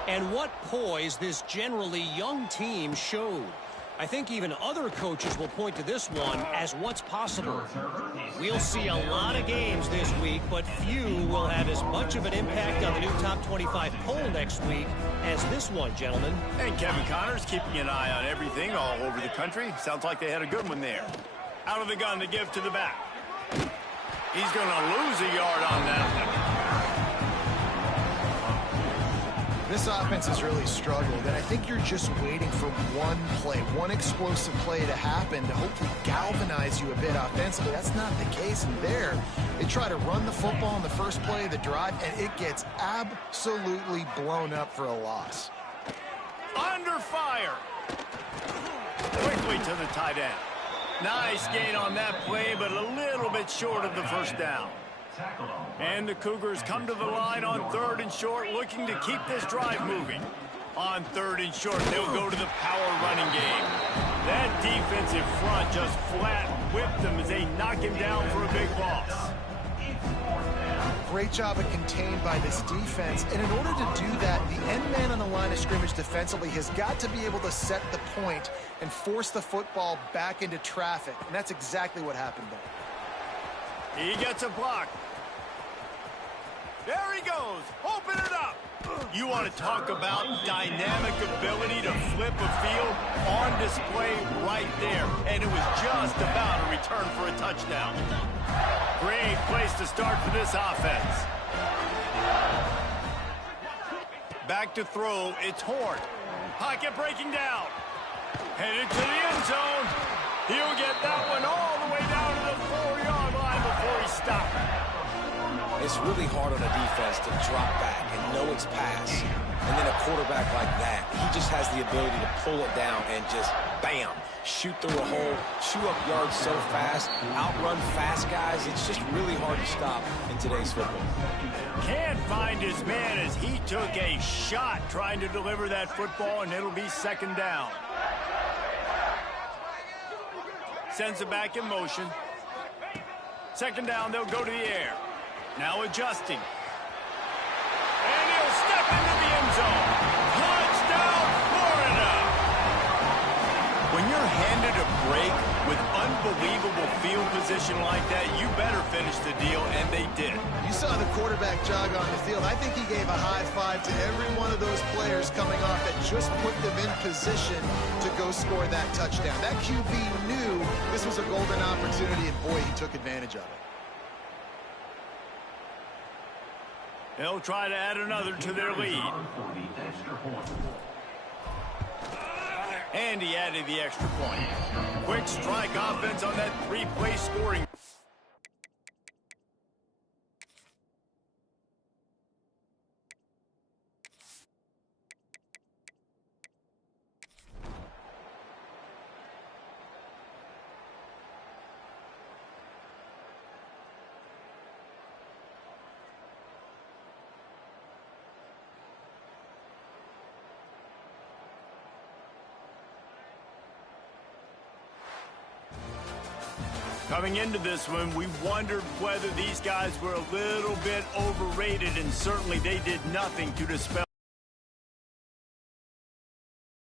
And what poise this generally young team showed. I think even other coaches will point to this one as what's possible. We'll see a lot of games this week, but few will have as much of an impact on the new top 25 poll next week as this one, gentlemen. And Kevin Connors keeping an eye on everything all over the country. Sounds like they had a good one there. Out of the gun to give to the back. He's going to lose a yard on that one. This offense has really struggled, and I think you're just waiting for one play, one explosive play to happen to hopefully galvanize you a bit offensively. That's not the case in there. They try to run the football in the first play of the drive, and it gets absolutely blown up for a loss. Under fire. Quickly to the tight end. Nice gain on that play, but a little bit short of the first down. And the Cougars come to the line on 3rd and short, looking to keep this drive moving. On 3rd and short, they'll go to the power running game. That defensive front just flat whipped them as they knock him down for a big loss. Great job of contained by this defense. And in order to do that, the end man on the line of scrimmage defensively has got to be able to set the point and force the football back into traffic. And that's exactly what happened there. He gets a block. There he goes. Open it up. You want to talk about dynamic ability to flip a field on display right there. And it was just about a return for a touchdown. Great place to start for this offense. Back to throw. It's Horn. Pocket breaking down. Headed to the end zone. He'll get that one all the way down to the 4-yard line before he stopped. It's really hard on a defense to drop back and know it's pass. And then a quarterback like that, he just has the ability to pull it down and just, bam, shoot through a hole, chew up yards so fast, outrun fast guys. It's just really hard to stop in today's football. Can't find his man as he took a shot trying to deliver that football, and it'll be 2nd down. Sends it back in motion. 2nd down, they'll go to the air. Now adjusting. And he'll step into the end zone. handed a break with unbelievable field position like that, you better finish the deal, and they did. You saw the quarterback jog on the field. I think he gave a high five to every one of those players coming off that just put them in position to go score that touchdown. That QB knew this was a golden opportunity, and boy, he took advantage of it. They'll try to add another to their lead. And he added the extra point. Quick strike offense on that three-play scoring. Coming into this one, we wondered whether these guys were a little bit overrated, and certainly they did nothing to dispel.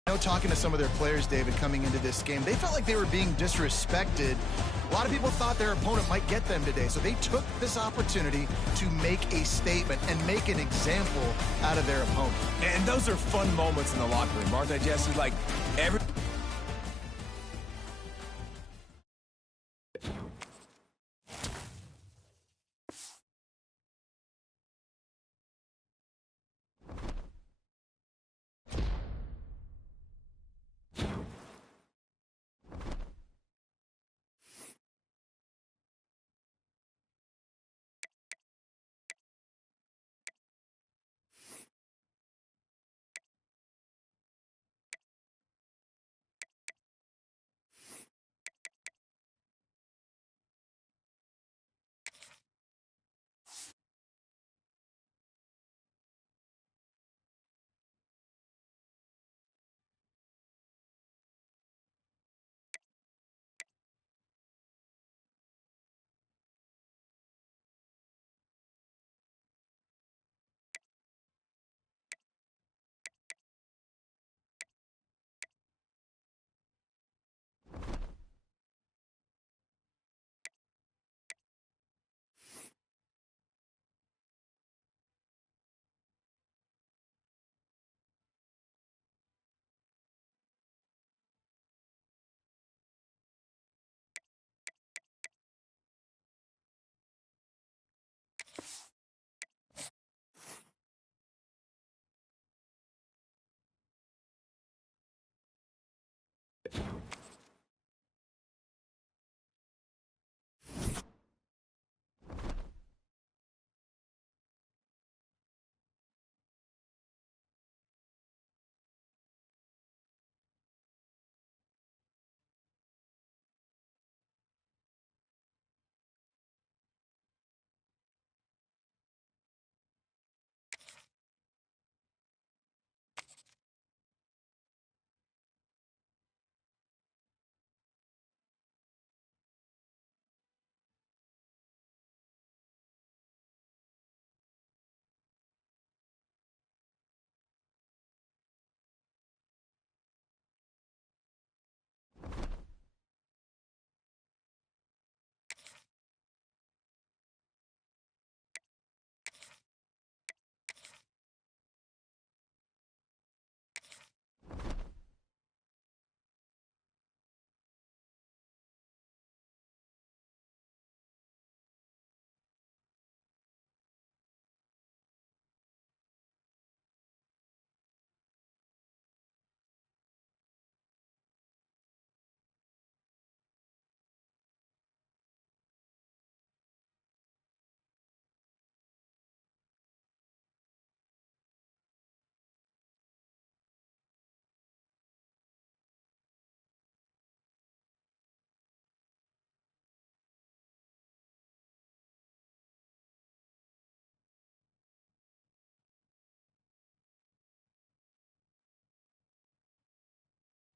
I know, talking to some of their players, David, coming into this game, they felt like they were being disrespected. A lot of people thought their opponent might get them today, so they took this opportunity to make a statement and make an example out of their opponent. And those are fun moments in the locker room, aren't they, Jesse? Like, every